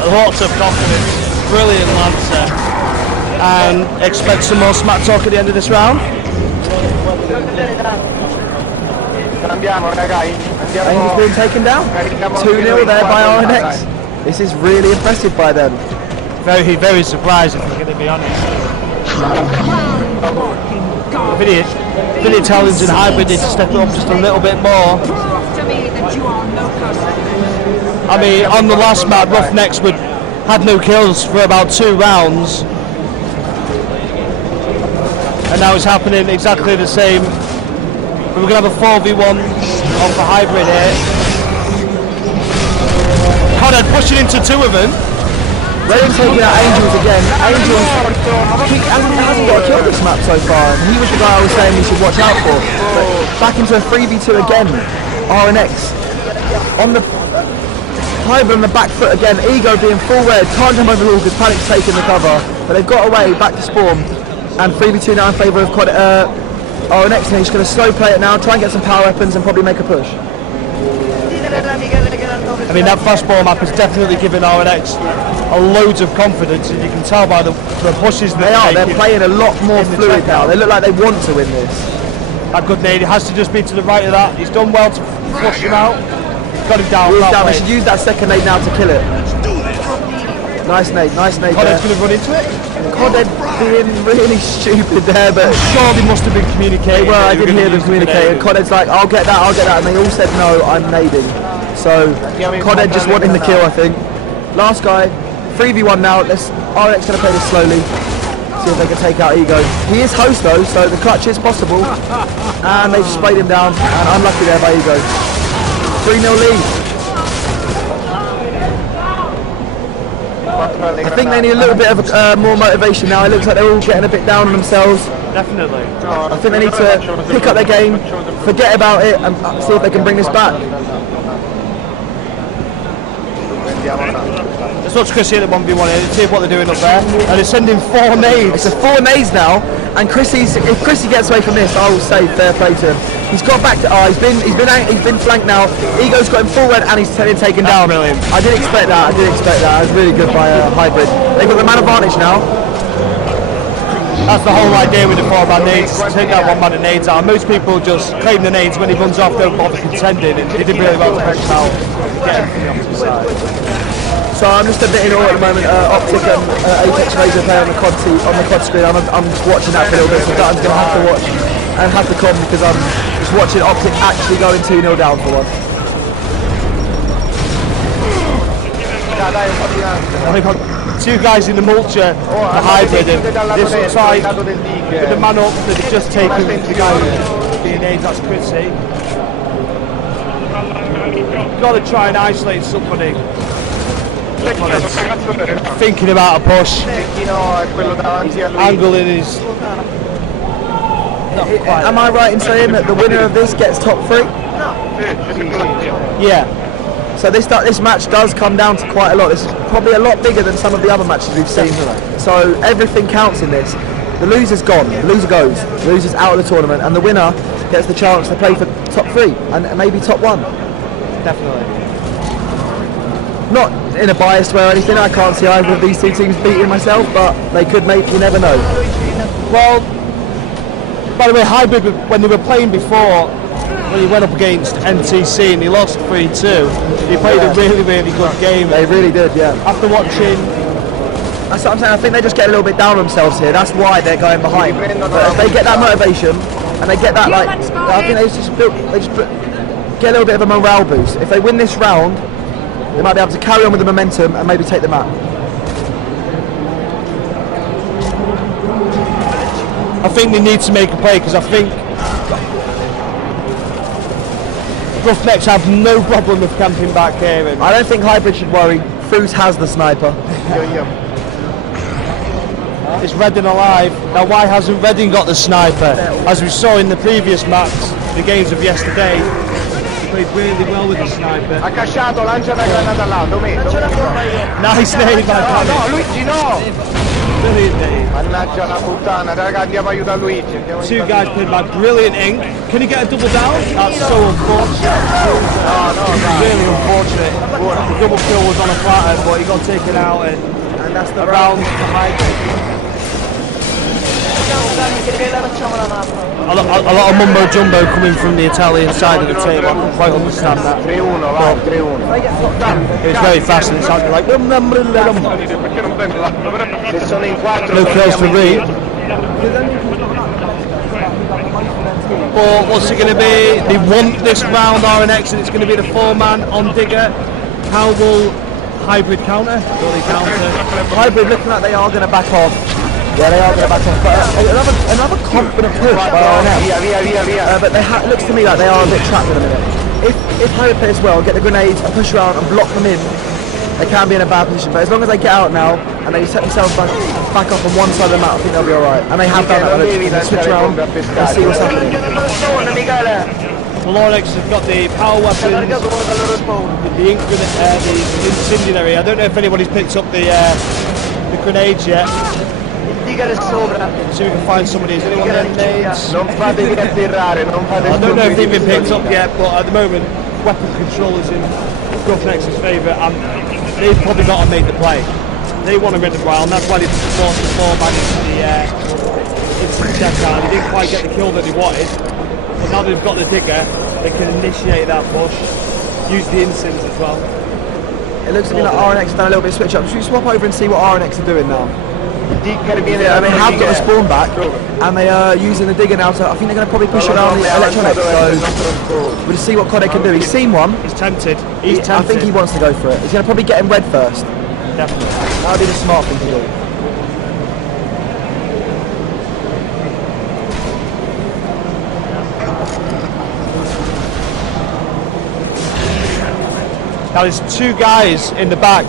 Lots of confidence, brilliant Lancer, and expect some more smack talk at the end of this round. And he's been taken down. 2-0 there by RNX. This is really impressive by them. Very, very surprised if we're going to be honest. Really Italians and Hybrid need to step it up just a little bit more. I mean, on the last map, Roughnecks had no kills for about 2 rounds. And now it's happening exactly the same. We're going to have a 4v1 on for Hybrid here. Conrad pushing into 2 of them. Redding taking out Angels again. Angels hasn't got a kill this map so far. He was the guy I was saying we should watch out for. But back into a 3v2 again. RNX on the Hybrid on the back foot again. Ego being full red. Can't jump over the wall because Panic's taking the cover. But they've got away back to spawn. And 3v2 now in favour of RNX, and he's going to slow play it now, try and get some power weapons and probably make a push. I mean, that fastball map has definitely given RNX a loads of confidence, and you can tell by the pushes they're playing a lot more fluid now. They look like they want to win this. That good nade, it has to just be to the right of that. He's done well to flush him out. Got him down. They should use that second nade now to kill it. Nice nade there. Coded's going to run into it. Coded being really stupid there, but sure they must have been communicating. Well, I didn't hear them communicating. Coded's like, I'll get that, and they all said no, I'm nading. So Coded just wanting the kill, I think. Last guy, 3v1 now. RNX going to play this slowly. See if they can take out Ego. He is host though, so the clutch is possible. And they've sprayed him down, and unlucky there by Ego. 3-0 lead. I think they need a little bit of more motivation now. It looks like they're all getting a bit down on themselves. Definitely. I think they need to pick up their game, forget about it, and see if they can bring this back. Let's watch Chrissy at the 1v1 here, see what they're doing up there. And they're sending 4 nades. It's a 4 nades now, and if Chrissy gets away from this, I will say fair play to him. He's got back to he's been flanked now. Ego's got him forward and he's taken down. Brilliant. I didn't expect that. That was really good by Hybrid. They've got the man advantage now. That's the whole idea with the 4-man nades, take that 1-man of nades out. Most people just claim the nades when he runs off, don't bother contending, and he did really well to push him out, get him from the opposite side. So I'm just admitting all at the moment, Optic and Apex Razor play on the COD screen. I'm just watching that for a little bit, so Dutton's going to have to watch and have to come because I'm just watching Optic actually going 2-0 down for once. We've got 2 guys in the mulcher, the Hybrid, and this looks like with the man up that they've just taken the guy who's being named, that's Chrissy. Got to try and isolate somebody. Thinking about a push. Angling is. Am I right in saying that the winner of this gets top 3? Yeah. So this match does come down to quite a lot. This is probably a lot bigger than some of the other matches we've seen. So everything counts in this. The loser's gone, the loser goes, the loser's out of the tournament, and the winner gets the chance to play for top 3 and maybe top 1. Definitely. Not in a biased way or anything, I can't see either of these two teams beating myself, but they could make, you never know. Well, by the way, Hybrid, when they were playing before, when he went up against NTC and he lost 3-2, he played a really, really good game. They really did, yeah. After watching... That's what I'm saying, I think they just get a little bit down on themselves here, that's why they're going behind. But if they get that motivation, and they get that, like, I think they just get a little bit of a morale boost. If they win this round, they might be able to carry on with the momentum and maybe take the map. I think they need to make a play, because I think Roughnecks have no problem with camping back here. And I don't think Hybrid should worry, Foos has the sniper. Is Reading alive? Now why hasn't Reading got the sniper? As we saw in the previous match, the games of yesterday, he played really well with the sniper. Ha casciato, lancia una granata là, Nice name, no, Luigi no! Brilliant name. Mannaggia la puttana, raga, andiamo a aiutare Luigi. Two guys played by brilliant ink. Can he get a double down? That's so unfortunate. No, Really unfortunate. The double kill was on a platter, but he got taken out and that's the round for Hybrid. A lot of mumbo jumbo coming from the Italian side of the table. I don't quite understand that. 3-1, vai, 3-1. It was very fast and it sounded like Se sono in 4 no kills for Reed. But what's it going to be? They want this round RNX and it's going to be the 4-man on Digger. How will Hybrid counter? Will they counter? Hybrid looking like they are going to back off. Yeah, they are going to back off. But another confident push by RNX. But it looks to me like they are a bit trapped at the minute. If Hybrid plays well, get the grenades and push around and block them in, they can be in a bad position. But as long as they get out now and they set themselves back up on one side of the map, I think they'll be alright. And they have done that. They switch around and see what's happening. Well, RNX have got the power weapons, the incendiary. I don't know if anybody's picked up the grenades yet. See if we can find somebody who's anyone there. Non fatevi atterrare, non fate I don't know if they've been picked up yet, but at the moment, weapon control is in Roughnecks' favour, and they've probably got to make the play. They want to win the round, that's why they've forced the 4-man into the death round. They didn't quite get the kill that they wanted, but now they've got the Digger, they can initiate that push, use the incins as well. It looks to me like RNX has done a little bit of switch up. Should we swap over and see what RNX are doing now? Yeah, they have got the spawn back and they are using the Digger now, so I think they're going to probably push around the electronics. So we'll just see what Codec can do. He's seen one. He's tempted. He's tempted. I think he wants to go for it. He's going to probably get him red first. Definitely. That would be the smart thing to do. Now there's two guys in the back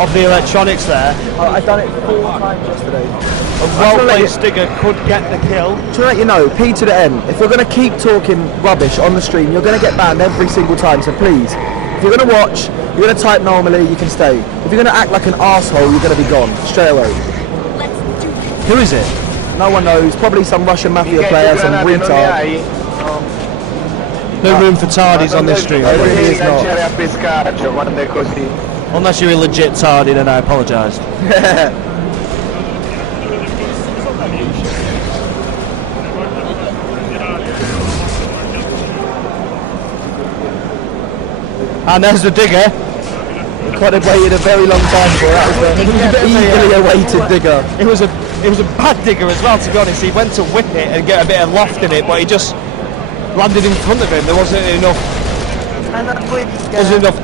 of the electronics there. I've done it 4 times yesterday. A well-placed Digger could get the kill. To let you know, P to the N, if you're going to keep talking rubbish on the stream, you're going to get banned every single time, so please, if you're going to watch, you're going to type normally, you can stay. If you're going to act like an arsehole, you're going to be gone, straight away. Who is it? No one knows, probably some Russian mafia player, some retard. No room for tardies on this stream. There really is not. Unless you're a legit tardy, then I apologise. And there's the Digger. Quite have waited a very long time for that. It was an eagerly awaited Digger. It was a bad Digger as well, to be honest. He went to whip it and get a bit of loft in it, but he just landed in front of him. There wasn't enough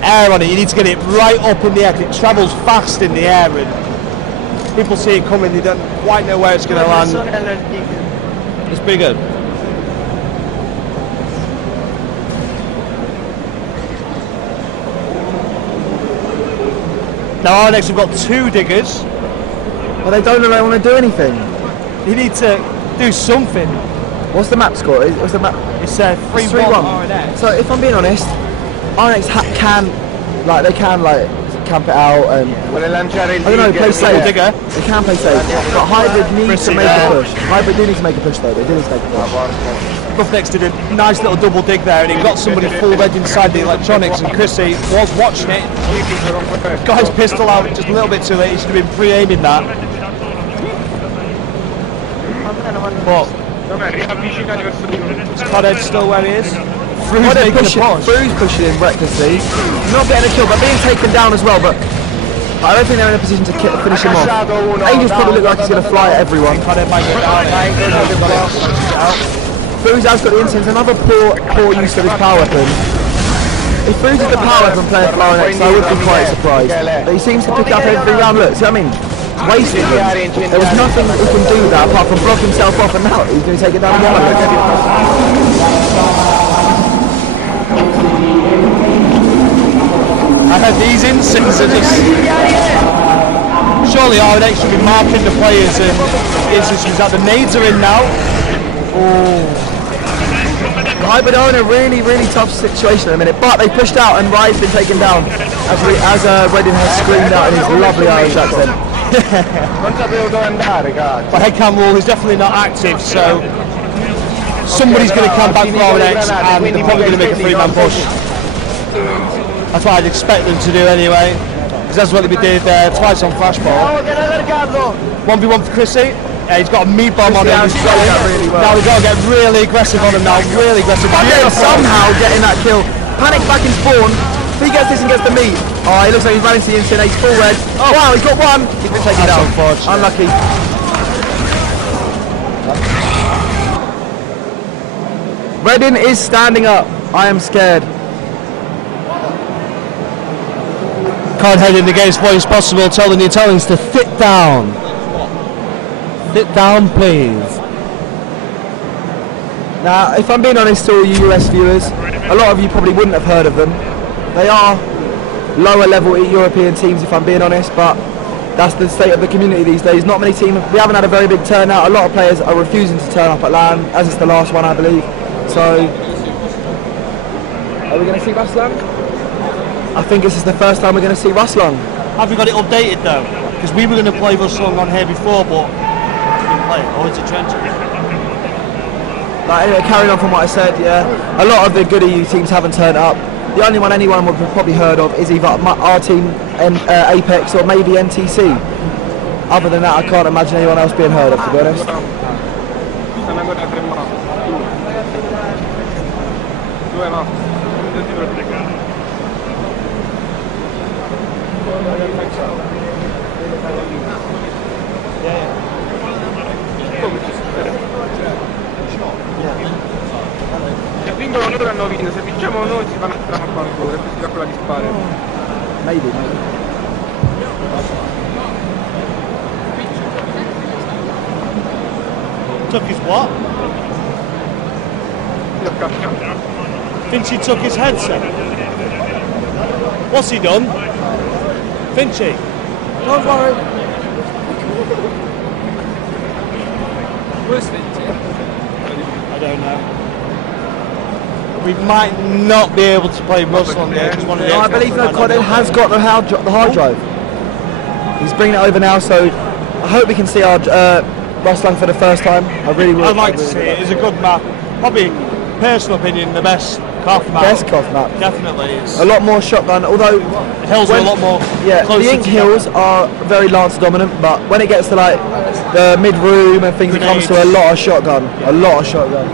air on it. You need to get it right up in the air. It travels fast in the air and people see it coming, they don't quite know where it's going to land. It's pretty good. Now RNX have got 2 Diggers. Well, they don't really want to do anything. You need to do something. What's the map score? What's the map? It's 3-1 RNX. So if I'm being honest, RNX can camp it out and Vuole lanciare il I don't know, play safe. digger. They can play safe, but Hybrid needs to make a push. Hybrid do need to make a push though. They do need to make a push. Roughnecks did a nice little double dig there, and he got somebody full red inside the electronics, and Chrissy was watching it. Got his pistol out just a little bit too late. He should have been pre-aiming that. But Codhead's still where he is. Fru's making a push. Fru's pushing him recklessly. He's not getting a kill, but being taken down as well. But I don't think they're in a position to finish him off. Angels probably look like he's going to fly at everyone. Codhead might get down. Fru's has got the instance. Another poor use of his power weapon. If Fru's is the power weapon player for RNX, I would be quite surprised. But he seems to pick up every round. Look, see what I mean? It's wasted him. There was nothing he can do with that apart from block himself off, and now he's going to take it down again. I had these instances. Surely RNX should be marking the players in instances that the nades are in now. Oh. Hybrid are in a really tough situation at the minute, but they pushed out and Rye's been taken down as Reddin has screamed out in his lovely Irish accent. But headcam rule is definitely not active, so somebody's going to come back for RNX and they're probably going to make a 3-man push. That's what I'd expect them to do anyway, because that's what they did twice on Flashball. 1v1 for Chrissy. Yeah, he's got a meat bomb on him. Now we've got to get really aggressive on him now, really aggressive. Somehow getting that kill. Panic back in spawn. If he gets this and gets the meat. Oh, he looks like he's running to the instant. He's full red. Oh wow, he's got one. He's been taken down. Unlucky. Reddin is standing up. I am scared. Can't head in against what is possible, telling the Italians to sit down. Sit down, please. Now, if I'm being honest to all you US viewers, a lot of you probably wouldn't have heard of them. They are lower level European teams, if I'm being honest, but that's the state of the community these days. Not many teams, we haven't had a very big turnout. A lot of players are refusing to turn up at LAN, as it's the last one, I believe. So, are we going to see Ruslan? I think this is the first time we're going to see Ruslan. Have we got it updated though? Because we were going to play Ruslan on here before, but or is it Trenton? Anyway, carrying on from what I said, yeah, a lot of the good EU teams haven't turned up. The only one anyone would have probably heard of is either our team, Apex, or maybe NTC. Other than that, I can't imagine anyone else being heard of, to be honest. Se vincono loro hanno vinto, se vinciamo noi si fanno a fanculo, e poi si calcola di spare. Maybe. Took his what? Finchy took his headset. What's he done? Finchy? Don't worry. Where's Finchy? I don't know. We might not be able to play Ruslan there. No, I believe Codhead has got the hard drive. He's bringing it over now, so I hope we can see our Ruslan for the first time. I really would. I'd like to see it. It's a good map. Probably, personal opinion, the best Koth map. Best Koth map. Definitely. It's a lot more shotgun, although the hills are a lot more. Yeah, the Ink hills are very lance dominant, but when it gets to like the mid room and things, it comes to a lot of shotgun. A lot of shotgun.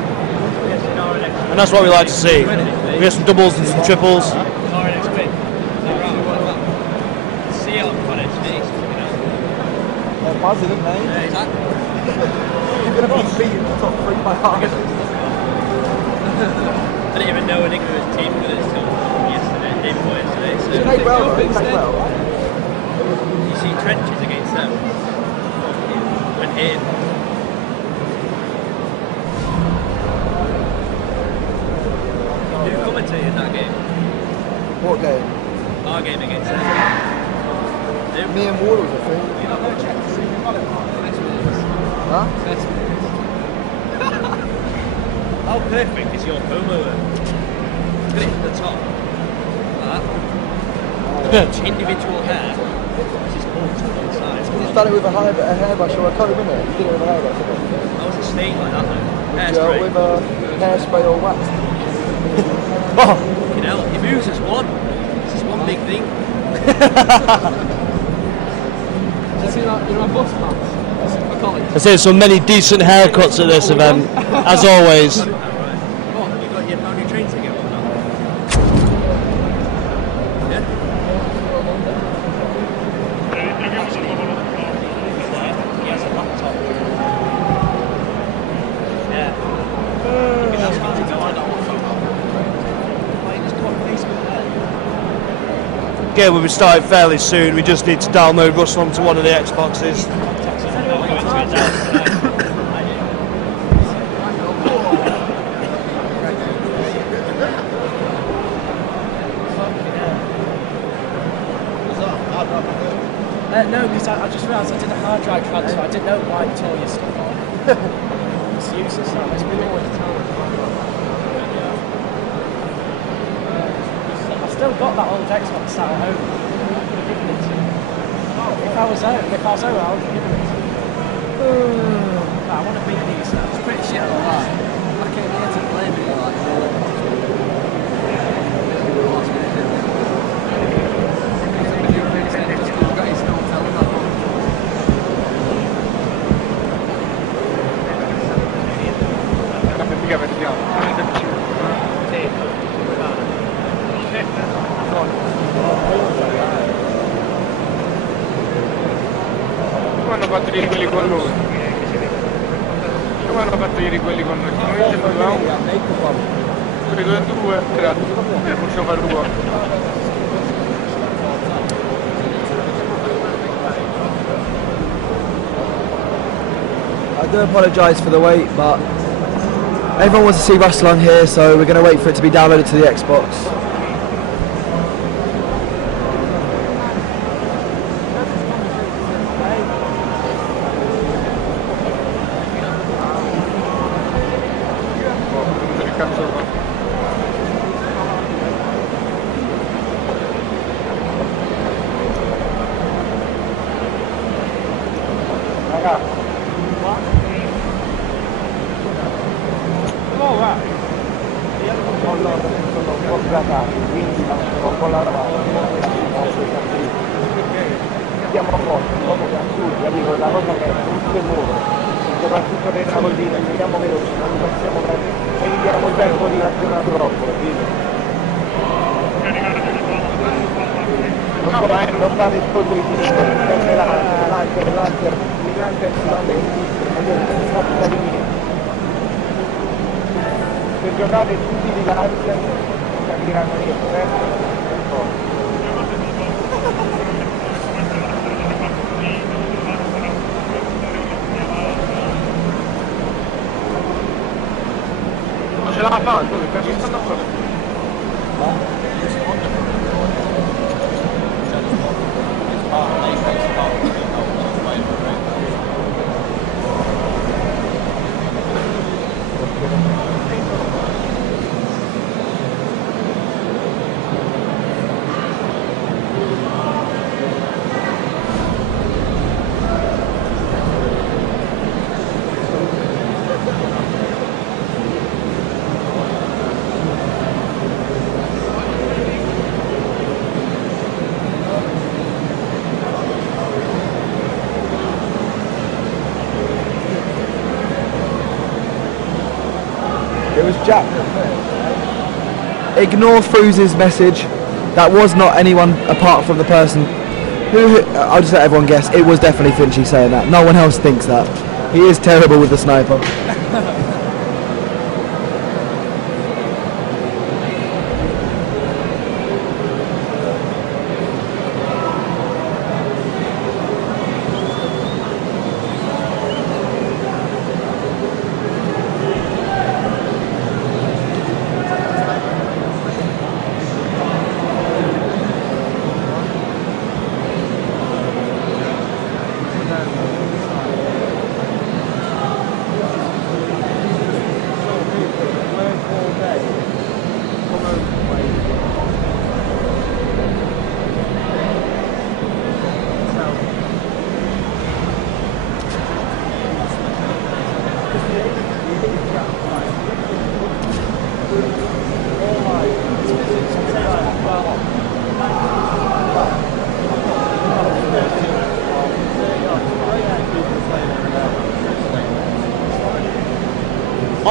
And that's what we like to see. We get some doubles and some triples. They're buzzing, aren't they? Yeah, exactly. You're going to be beating the top 3 by half. I didn't even know Enigma was team with it until yesterday, day before yesterday. So he played well, though. He played well, right? You see trenches against them. Went in. Who commentated that game? What game? Our game against them. Me and Wardles, I think. Huh? How perfect is your homo? Put it at the top. Like that. Each individual hair. This is all to one side. He's done it with a hairbrush or a comb, isn't it? You did it with a hairbrush, isn't it? I was a stain like that though. Hairspray. With a hairspray or wax. Fucking hell, he moves as one. This is one big thing. I say so many decent haircuts at this event, as always. What, have you got your pound your train ticket or not? Yeah? He has a laptop. Yeah. Maybe that's why they go on that one. Why you just go on Facebook there? Again, we'll be starting fairly soon. We just need to download Russell onto one of the Xboxes. No, because I just realised I did a hard drive transfer. I didn't know why it tore your stuff on. It's useless now. It's been always telling. I've still got that old Xbox sat at home. I could have given it to you. If I was home, I would have given it to you. I want to beat these. It's pretty shit, alright. I came here to play with you, like, Come hanno fatto ieri quelli con noi? Come hanno fatto ieri quelli con noi? Noi siamo 2 a 1. Quelli 2 a 2, 3 a 2. Possiamo fare uguale. I do apologise for the wait, but everyone wants to see Russell on here, so we're going to wait for it to be downloaded to the Xbox. Per giocare tutti di lancia capiranno niente, Ma ce l'ha fatto, perché ci stanno qua. It was Jack. Ignore Fruse's message. That was not anyone apart from the person who, I'll just let everyone guess, it was definitely Finchy saying that. No one else thinks that. He is terrible with the sniper.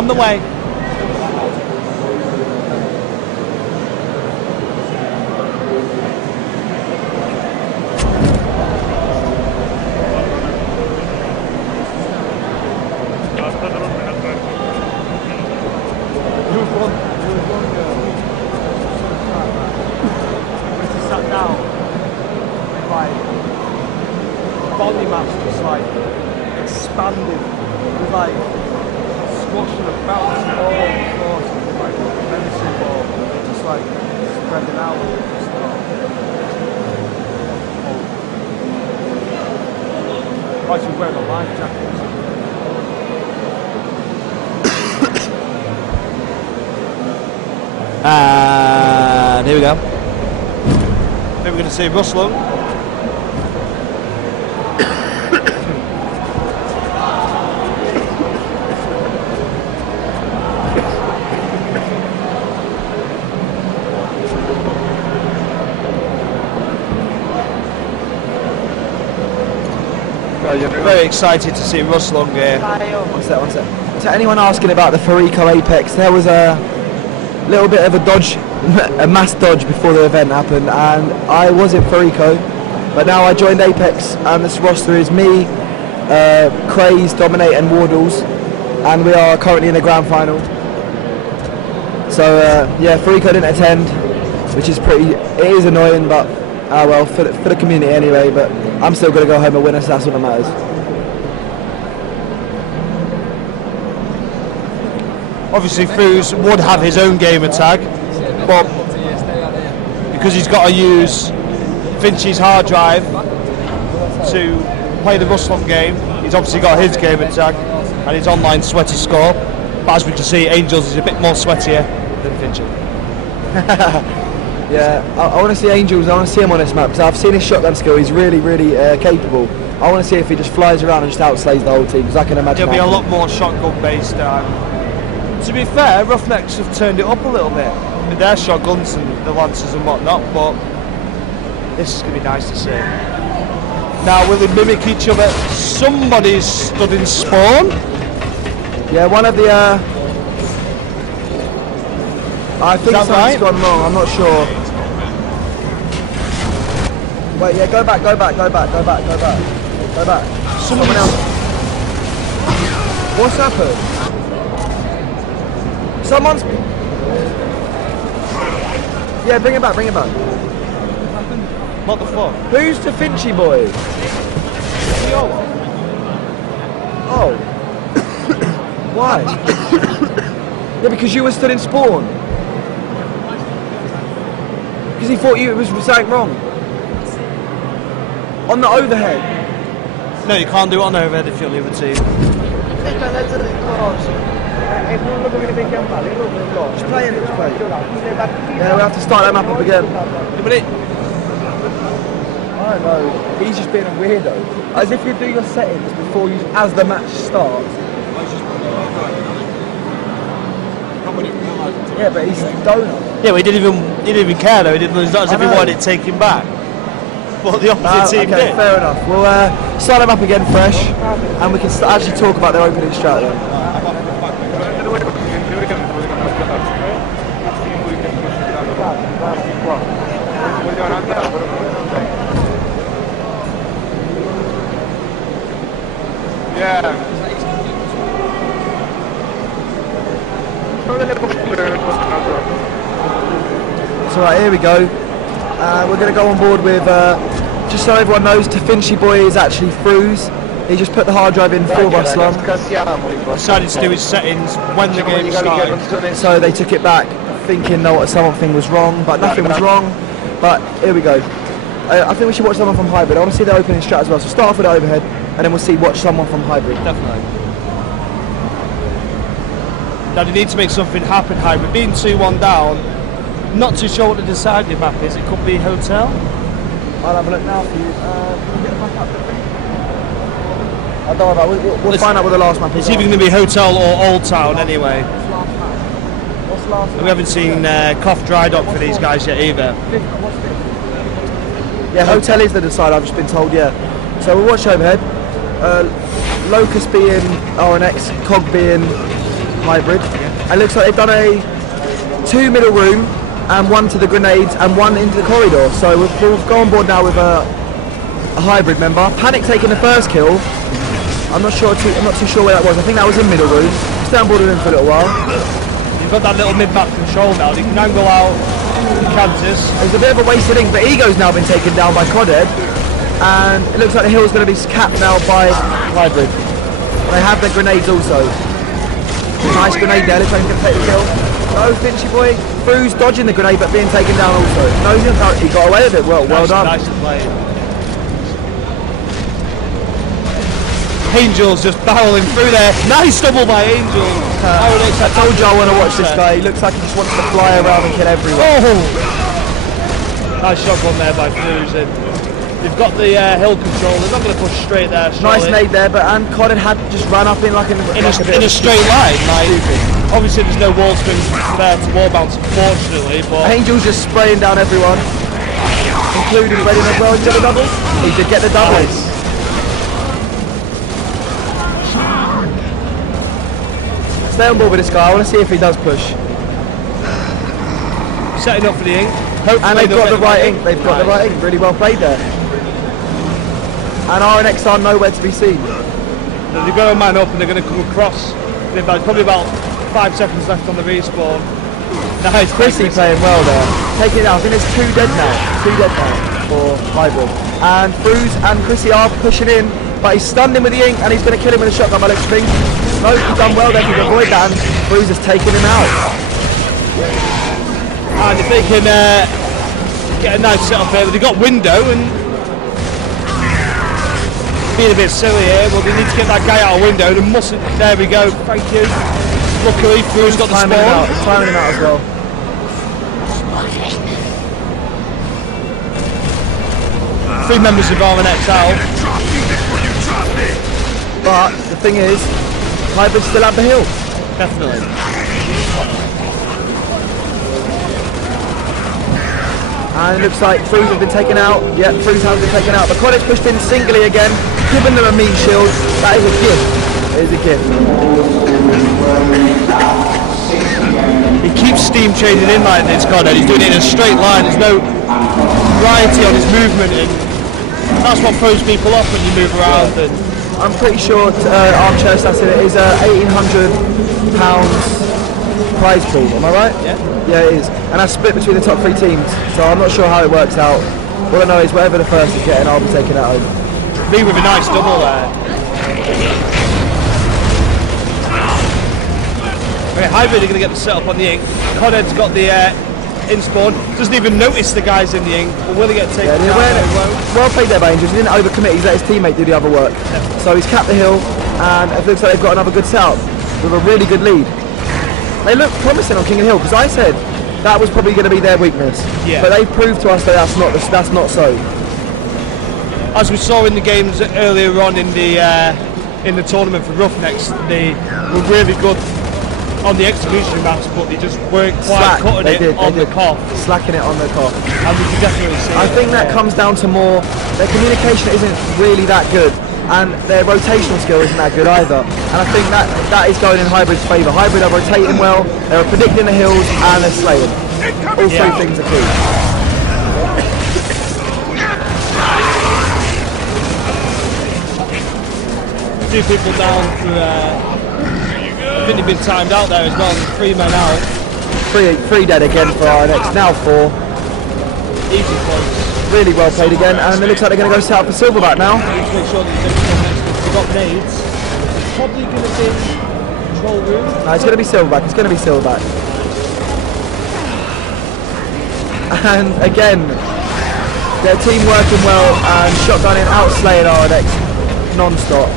On the way. Sat down with like body mass just like expanded with like squashing and bouncing all over the floor, like menacing ball, just like spreading out. Just, like she's wearing a life jacket. And here we go. Maybe we're going to see Russell. Very excited to see Russell here. One sec. So anyone asking about the Farico Apex, there was a little bit of a dodge, a mass dodge before the event happened, and I was in Farico, but now I joined Apex, and this roster is me, Craze, Dominate and Wardles, and we are currently in the grand final. So yeah, Farico didn't attend, which is it is annoying, but well, for the community anyway, but I'm still going to go home a winner, so that's all that matters. Obviously Foos would have his own gamer tag, but because he's got to use Finchy's hard drive to play the Russell game, he's obviously got his gamer tag and his online sweaty score, but as we can see, Angels is a bit more sweatier than Finchy. Yeah, I want to see Angels, I want to see him on this map, because I've seen his shotgun skill, he's really capable. I want to see if he just flies around and just outslays the whole team, because I can imagine It'll be a lot more shotgun based. To be fair, Roughnecks have turned it up a little bit with their shotguns and the Lancers and whatnot, but this is going to be nice to see. Now, will they mimic each other? Somebody's stood in spawn. Yeah, one of the... I think something's right? gone wrong, I'm not sure. Wait, yeah, go back. Someone else. What's happened? Someone's... Yeah, bring it back. What the fuck? Who's the Finchy boy? Oh. Why? Yeah, because you were stood in spawn. Because he thought you was something wrong. On the overhead. No, you can't do it on overhead if you're the other team. Just play. Yeah, we have to start that map up again. I don't know. He's just being a weirdo. As if you do your settings before you, as the match starts. Yeah, but he's a donut. Yeah, but he didn't even care though. It's not as if he wanted it taken back. But the opposite team okay, did. fair enough. We'll start them up again fresh, and we can actually talk about their opening strat then. Yeah. So right, here we go. We're going to go on board with, just so everyone knows, Finchy boy is actually Foos. He just put the hard drive in for Ruslan. Decided to do his settings when the game started. So they took it back, thinking that something was wrong, but nothing was wrong. But here we go. I think we should watch someone from Hybrid. I want to see their opening strat as well. So start off with the overhead, and then we'll watch someone from Hybrid. Definitely. Now they need to make something happen, Hybrid. Being 2-1 down, not too sure what the deciding map is. It could be Hotel. I'll have a look now for you. Can you get the back up? I don't know about it. We'll find out what the last map is. It's either going to be Hotel or Old Town anyway. What's the last map? We haven't seen Cough Dry Dock for these guys yet either. Yeah, Hotel is the decider, I've just been told, yeah. So we'll watch overhead. Locust being RNX, Cog being hybrid. And it looks like they've done a 2 middle room and 1 to the grenades and 1 into the corridor. So we'll go on board now with a hybrid member. Panic taking the first kill. I'm not too sure where that was. I think that was in middle room. Stay on board with him for a little while. You've got that little mid-map control now. You can angle out Kansas. There's a bit of a wasted ink, but Ego's now been taken down by Codhead. And it looks like the hill's going to be capped now by hybrid. They have their grenades also. Nice grenade there. Looks like he can take the kill. Oh, Finchy boy. Bruce dodging the grenade, but being taken down also. No, he got away with it. Well done. Nice play. Angel's just barreling through there. Nice double by Angel. I told you I want to watch this guy. He looks like he just wants to fly around and kill everyone. Oh! Nice shotgun there by Cruz. They've got the hill control. They're not going to push straight there. Nice nade there, but Codden had just run up in like in a straight line. Like, obviously, there's no wall springs there to wall bounce, unfortunately. But Angel's just spraying down everyone, including Redding as well. He did a double. He did get the double. Nice. Stay on board with this guy. I want to see if he does push. Setting up for the ink. And they've got the right ink. They've got the right ink. Really well played there. And RNX are nowhere to be seen. They're going to man up and they're going to come across. They've probably about 5 seconds left on the respawn. Nice. Chrissy playing well there. Taking it out. I think there's 2 dead now. 2 dead now for hybrid. And Fruz and Chrissy are pushing in, but he's stunned him with the ink and he's going to kill him with a shotgun by looks of things. No, he's done well there to avoid that, and Fruz has taken him out. And if they can get a nice setup here, they've got window and being a bit silly here. Well, they need to get that guy out of window. They mustn't. There we go. Thank you. Luckily, Fruz got the spawn. He's climbing him out as well. Three members of RNX out. But the thing is, hybrid still have the hill. Definitely. And it looks like Fruz has been taken out. Yeah, Fruz has been taken out. But Coddett's pushed in singly again, giving them a mean shield. That is a gift. It is a gift. He keeps steam chasing in like this, Codette. He's doing it in a straight line. There's no variety on his movement, and that's what throws people off when you move around. And I'm pretty sure Armchair Assassin is £1,800 prize pool. Am I right? Yeah. Yeah, it is. And that's split between the top 3 teams. So I'm not sure how it works out. All I know is whatever the first is getting, I'll be taking that home. Me with a nice double there. Okay, Hybrid are going to get the setup on the ink. Codhead's got the in-spawn. Doesn't even notice the guys in the ink. But will he get taken out? Well played there by Angels. He didn't overcommit. He's let his teammate do the other work. Yeah. So he's capped the hill, and it looks like they've got another good setup with a really good lead. They look promising on King of the Hill, because I said that was probably going to be their weakness. Yeah. But they proved to us that that's not so. As we saw in the games earlier on in the tournament for Roughnecks, they were really good on the execution maps, but they just weren't quite cutting it on the cough. Slacking it on the cough. And we can definitely see I think that comes down to more, their communication isn't really that good, and their rotational skill isn't that good either. And I think that is going in Hybrid's favour. Hybrid are rotating well, they're predicting the hills, and they're slaying. All 3 things are key. Two people down for I think they've been timed out there as well. 3 men out. 3 dead again for RNX. Now 4. Easy points. Really well played again, and it looks like they're going to go set up for Silverback now. Need to make sure that they've got nades. It's probably going to be control room. No, it's going to be Silverback. It's going to be Silverback. And again, their team working well and shotgunning, outslaying RNX non-stop.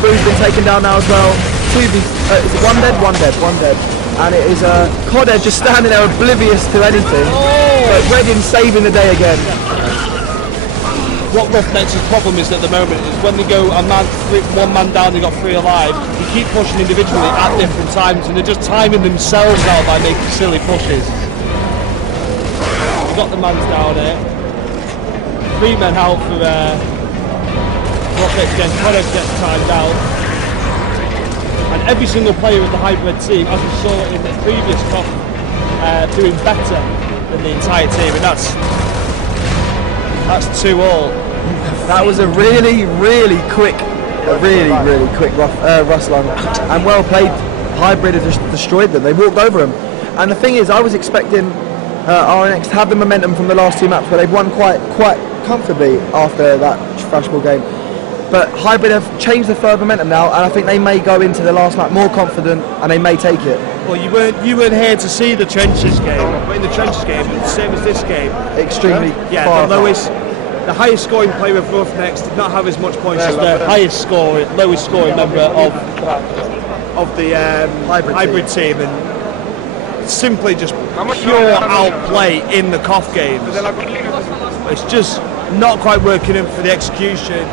Brew's been taken down now as well. One dead. And it is Codhead just standing there oblivious to anything. But Redding saving the day again. What Roughnecks' problem is at the moment is when they go one man down, they got 3 alive. You keep pushing individually at different times, and they're just timing themselves out by making silly pushes. We've got the mans down here. 3 men out for Roughnecks again. Codhead gets timed out. and every single player in the hybrid team, as we saw in the previous COF, doing better than the entire team, and that's 2-all. That was a really quick Rust run, and well played. Hybrid have just destroyed them. They walked over them, and the thing is, I was expecting RNX to have the momentum from the last 2 maps where they've won quite comfortably after that Flashball game. But Hybrid have changed the third momentum now, and I think they may go into the last map more confident, and they may take it. Well, you weren't here to see the Trenches game, but in the Trenches game, it's the same as this game. Extremely far the highest scoring player of Roughnecks did not have as much points as the lowest scoring member of the hybrid team, and simply just pure outplay in the COF games. It's just not quite working in for the execution.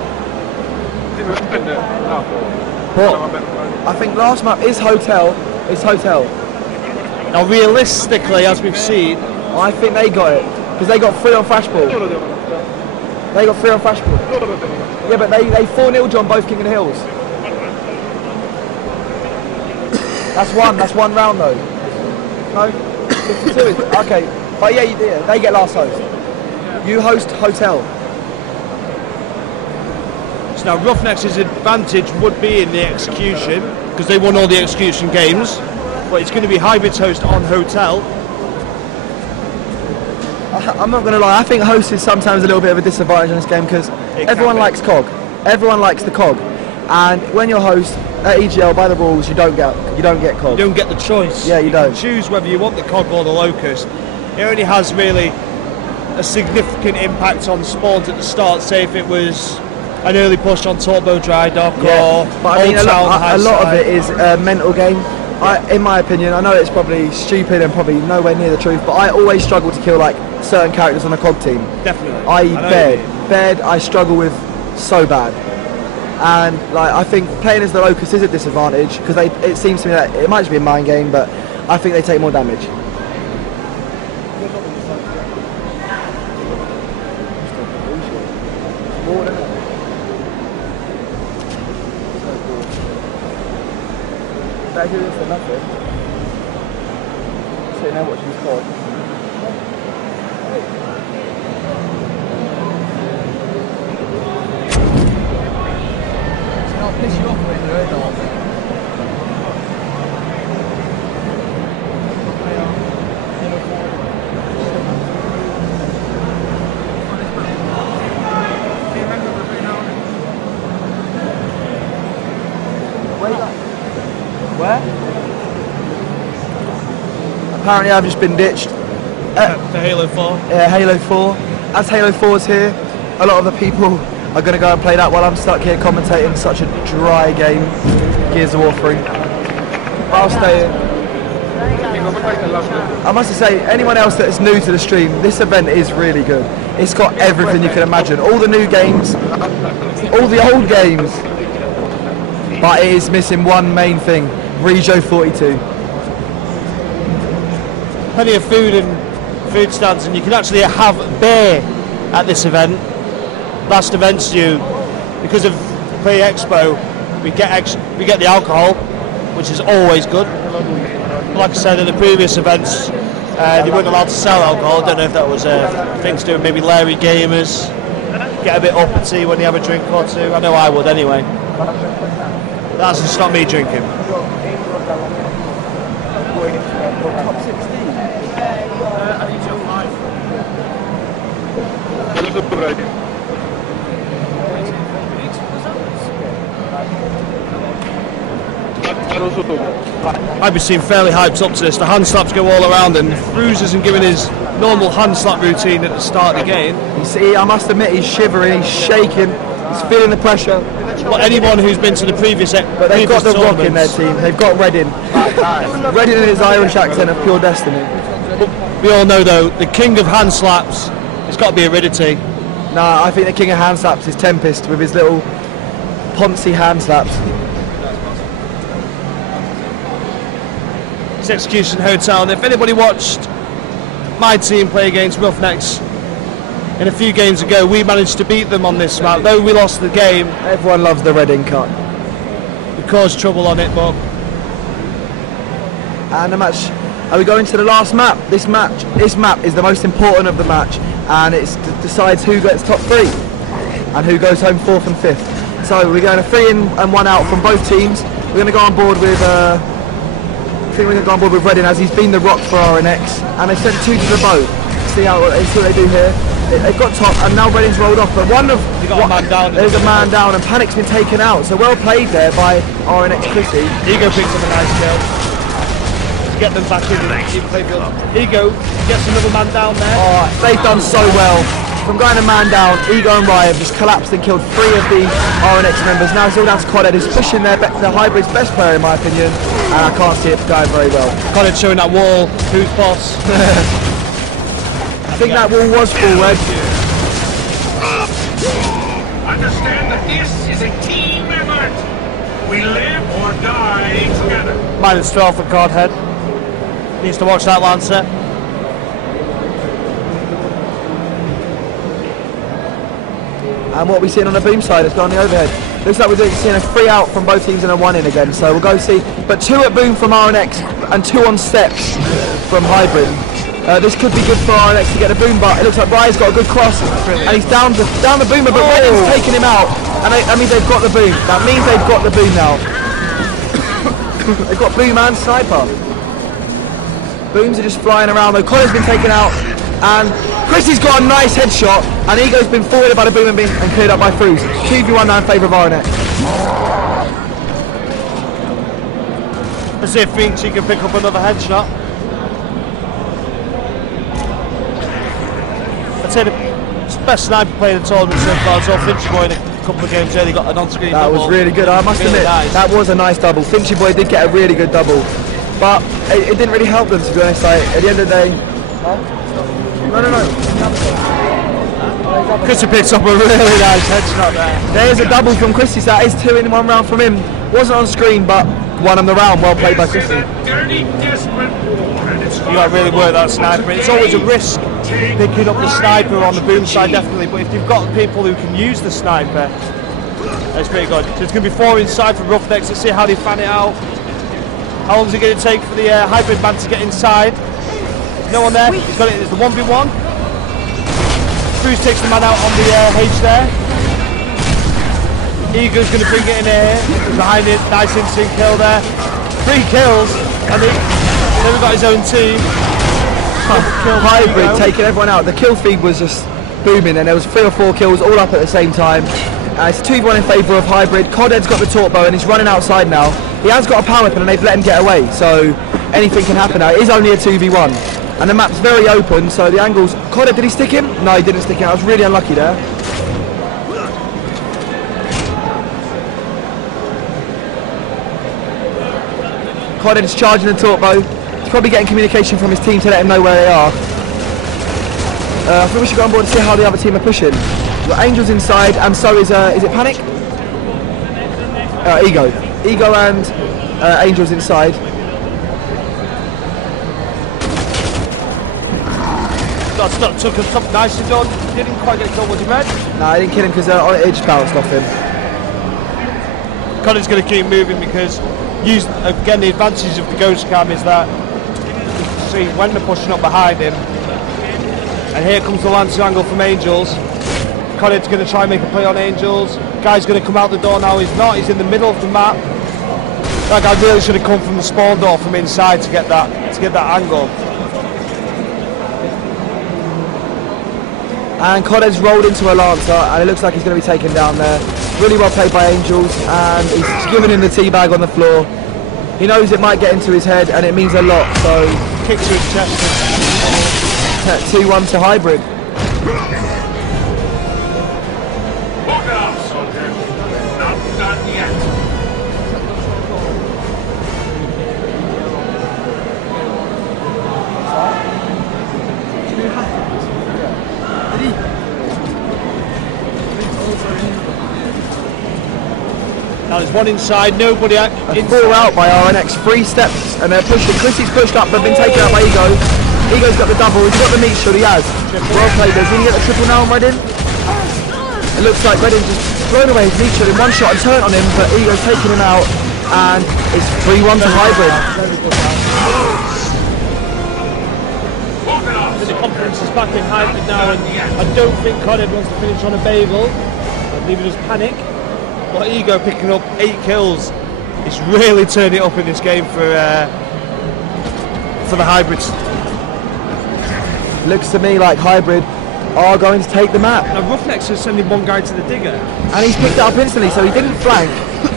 But I think last map is Hotel. Now, realistically, as we've seen, I think they got it because they got 3 on Flashball. They got 3 on Flashball. Yeah, but they 4-0'd on both King of the Hills. That's one round though. No, 52 is okay. But yeah, they get last host. You host Hotel. So now Roughnecks' advantage would be in the execution because they won all the execution games, but it's going to be Hybrid's host on Hotel. I'm not going to lie, I think host is sometimes a little bit of a disadvantage in this game because everyone likes COG. Everyone likes the COG, and when you're host at EGL, by the rules, you don't get COG. You don't get the choice. Yeah, you don't. Can choose whether you want the COG or the Locust. It only has really a significant impact on spawns at the start. Say if it was an early push on Turbo Dry Dock or but I mean, a lot of it is a mental game. In my opinion, I know it's probably stupid and probably nowhere near the truth, but I always struggle to kill like certain characters on a COG team. Definitely. I.e. Baird, I struggle with so bad. And like I think playing as the Locust is a disadvantage because it seems to me that it might just be a mind game, but I think they take more damage. Better do this than nothing. Sitting there watching this COD. I'll piss you off when you're in all. Where? Apparently I've just been ditched. For Halo 4? Yeah, Halo 4. As Halo 4's here, a lot of the people are going to go and play that while I'm stuck here commentating such a dry game, Gears of War 3. I'll stay in. I must say, anyone else that is new to the stream, this event is really good. It's got everything you can imagine. All the new games, all the old games. But it is missing one main thing, Regio 42. Plenty of food and food stands, and you can actually have beer at this event. Last events because of Play Expo, we get the alcohol, which is always good. Like I said, at the previous events, they weren't allowed to sell alcohol. I don't know if that was a thing to do with maybe Larry gamers. Get a bit uppity when you have a drink or two. I know I would anyway. That doesn't stop me drinking. I've been seeing fairly hyped up to this. The hand slaps go all around, and Bruce isn't giving his normal hand slap routine at the start of the game. You see, I must admit, he's shivering, he's shaking, he's feeling the pressure. Well, anyone who's been to the previous but they've got the Rock in their team. They've got Reddin. Reddin in his Irish accent of pure destiny. We all know though, the king of hand slaps, it's got to be Aridity. Nah, I think the king of hand slaps is Tempest with his little poncy hand slaps. It's Execution Hotel, and if anybody watched my team play against Roughnecks in a few games ago, we managed to beat them on this map. Though we lost the game, everyone loves the Reddin cut. We caused trouble on it, but And the match, we go into the last map. This map is the most important of the match, and it decides who gets top 3 and who goes home 4th and 5th. So we're going a 3 in and 1 out from both teams. We're going to go on board with I think we're going to go on board with Redding, as he's been the rock for RNX, and they sent 2 to the boat. See what they do here. They've got top, and now Redding's rolled off, but there's a man down, and Panic's been taken out. So well played there by RNX Chrissy. Ego picks up a nice kill. Get them back in the playfield. Ego gets another man down there. Oh, they've done so well. From going a man down, Ego and Ryan have just collapsed and killed 3 of the RNX members. Now it's all down to Colled, who's pushing the Hybrid's best player in my opinion, and I can't see it going very well. Colled showing that wall, who's boss. I think that wall was forward. Understand that this is a team effort. We live or die together. -12 for Cardhead. Needs to watch that Lancer. And what we're seeing on the boom side has gone on the overhead. Looks like we're seeing a 3 out from both teams and a 1 in again. So we'll go see. But 2 at boom from RNX and 2 on steps from Hybrid. This could be good for RNX to get a boom, but it looks like Ryan's got a good cross, and he's down the boomer, but Redding's taking him out, and that means they've got the boom. That means they've got the boom now. They've got boom and sniper. Booms are just flying around, though. Connor's been taken out, and Chrissy's got a nice headshot, and Ego's been forwarded by the boom and cleared up by Fruz. 2v1 now in favour of RNX. Let's see if Finchy can pick up another headshot. I'd say the best sniper player in the tournament so far, so Finchy Boy in a couple of games early got an on-screen double. That was really good, I must admit, nice. That was a nice double. Finchy Boy did get a really good double, but it didn't really help them, to be honest. Like, at the end of the day... No. Chrissy picks up a really nice headshot there. There's a double from Chrissy, so that is 2 in 1 round from him. Wasn't on screen, but won on the round. Well played by Chrissy. You got to really work that sniper. It's always a risk picking up the sniper on the boom side, definitely, but if you've got people who can use the sniper, that's pretty good. So it's going to be 4 inside for Roughnecks. Let's see how they fan it out. How long is it going to take for the Hybrid man to get inside? No one there. He's got it. It's the 1v1. Cruz takes the man out on the H there. Ego's going to bring it in here. Behind it, nice instant kill there. 3 kills, and then we've got his own team. Hybrid taking everyone out. The kill feed was just booming, and there was 3 or 4 kills all up at the same time. It's 2v1 in favour of Hybrid. Codhead's got the torp bow and he's running outside now. He has got a power weapon and they've let him get away, so anything can happen now. It is only a 2v1. And the map's very open, so the angles... Codhead, did he stick him? No, he didn't stick him. I was really unlucky there. Codhead's charging the torp bow. He's probably getting communication from his team to let him know where they are. I think we should go on board and see how the other team are pushing. We've got Angels inside, and so is it Panic? Ego. Ego and Angels inside. Took him something nicely done. Didn't quite get killed, was he, Red? No, I didn't kill him because it just bounced off him. Connor's going to keep moving because, again, the advantage of the ghost cam is that you can see when they're pushing up behind him. And here comes the Lancer angle from Angels. Connor's going to try and make a play on Angels. Guy's going to come out the door now. He's not. He's in the middle of the map. That guy really should have come from the spawn door from inside to get that angle. And Codhead's rolled into a Lancer, and it looks like he's going to be taken down there. Really well played by Angels, and he's giving him the teabag on the floor. He knows it might get into his head, and it means a lot, so... Kicks to his chest. 2-1 to Hybrid. Look out, soldier. Not done yet. Now there's one inside, nobody out. 4 out by RNX, 3 steps, and they're pushing. Chrissy's pushed up, but been taken out by Ego. Ego's got the double, he's got the meat shield, he has. Well played, does he get the triple now on Redding? It looks like Redding just thrown away his meat shield in one shot and turned on him, but Ego's taking him out, and it's 3-1 to Hybrid. the confidence is back in Hybrid now, and I don't think Conrad wants to finish on a bagel. I believe he just panic. But Ego picking up 8 kills. It's really turned it up in this game for the Hybrids. Looks to me like Hybrid are going to take the map. Now Roughneck's is sending one guy to the digger. And he's picked it up instantly, so he didn't flank.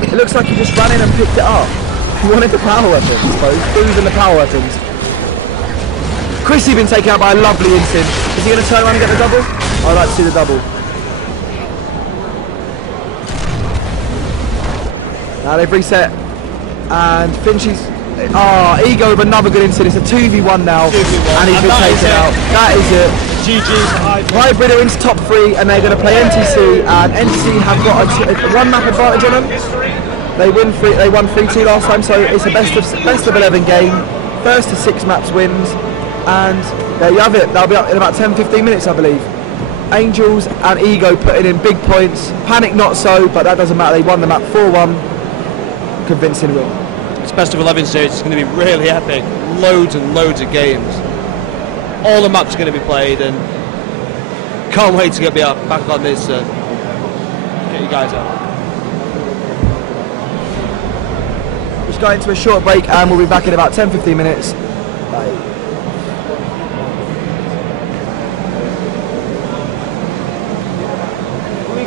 It looks like he just ran in and picked it up. He wanted the power weapons, I suppose. Boozing the power weapons. Chrissy been taken out by a lovely instant. Is he going to turn around and get the double? I'd like to see the double. Now they've reset. And Finchy's... Ego with another good instant. It's a 2v1 now. 2v1. And he's been taken out. That is it. GG's Hybrid. Hybrid are into top 3 and they're going to play NTC, and NTC have got a 1 map advantage on them. They won 3-2 last time, so it's a best of 11 game. First to 6 maps wins, and there you have it. They'll be up in about 10-15 minutes, I believe. Angels and Ego putting in big points. Panic not so, but that doesn't matter. They won the map 4-1. Convincing win. It's best of 11 series. It's going to be really epic. Loads and loads of games. All the maps are going to be played, and can't wait to get back on this. Get you guys out. Just going into a short break, and we'll be back in about 10-15 minutes. Bye. We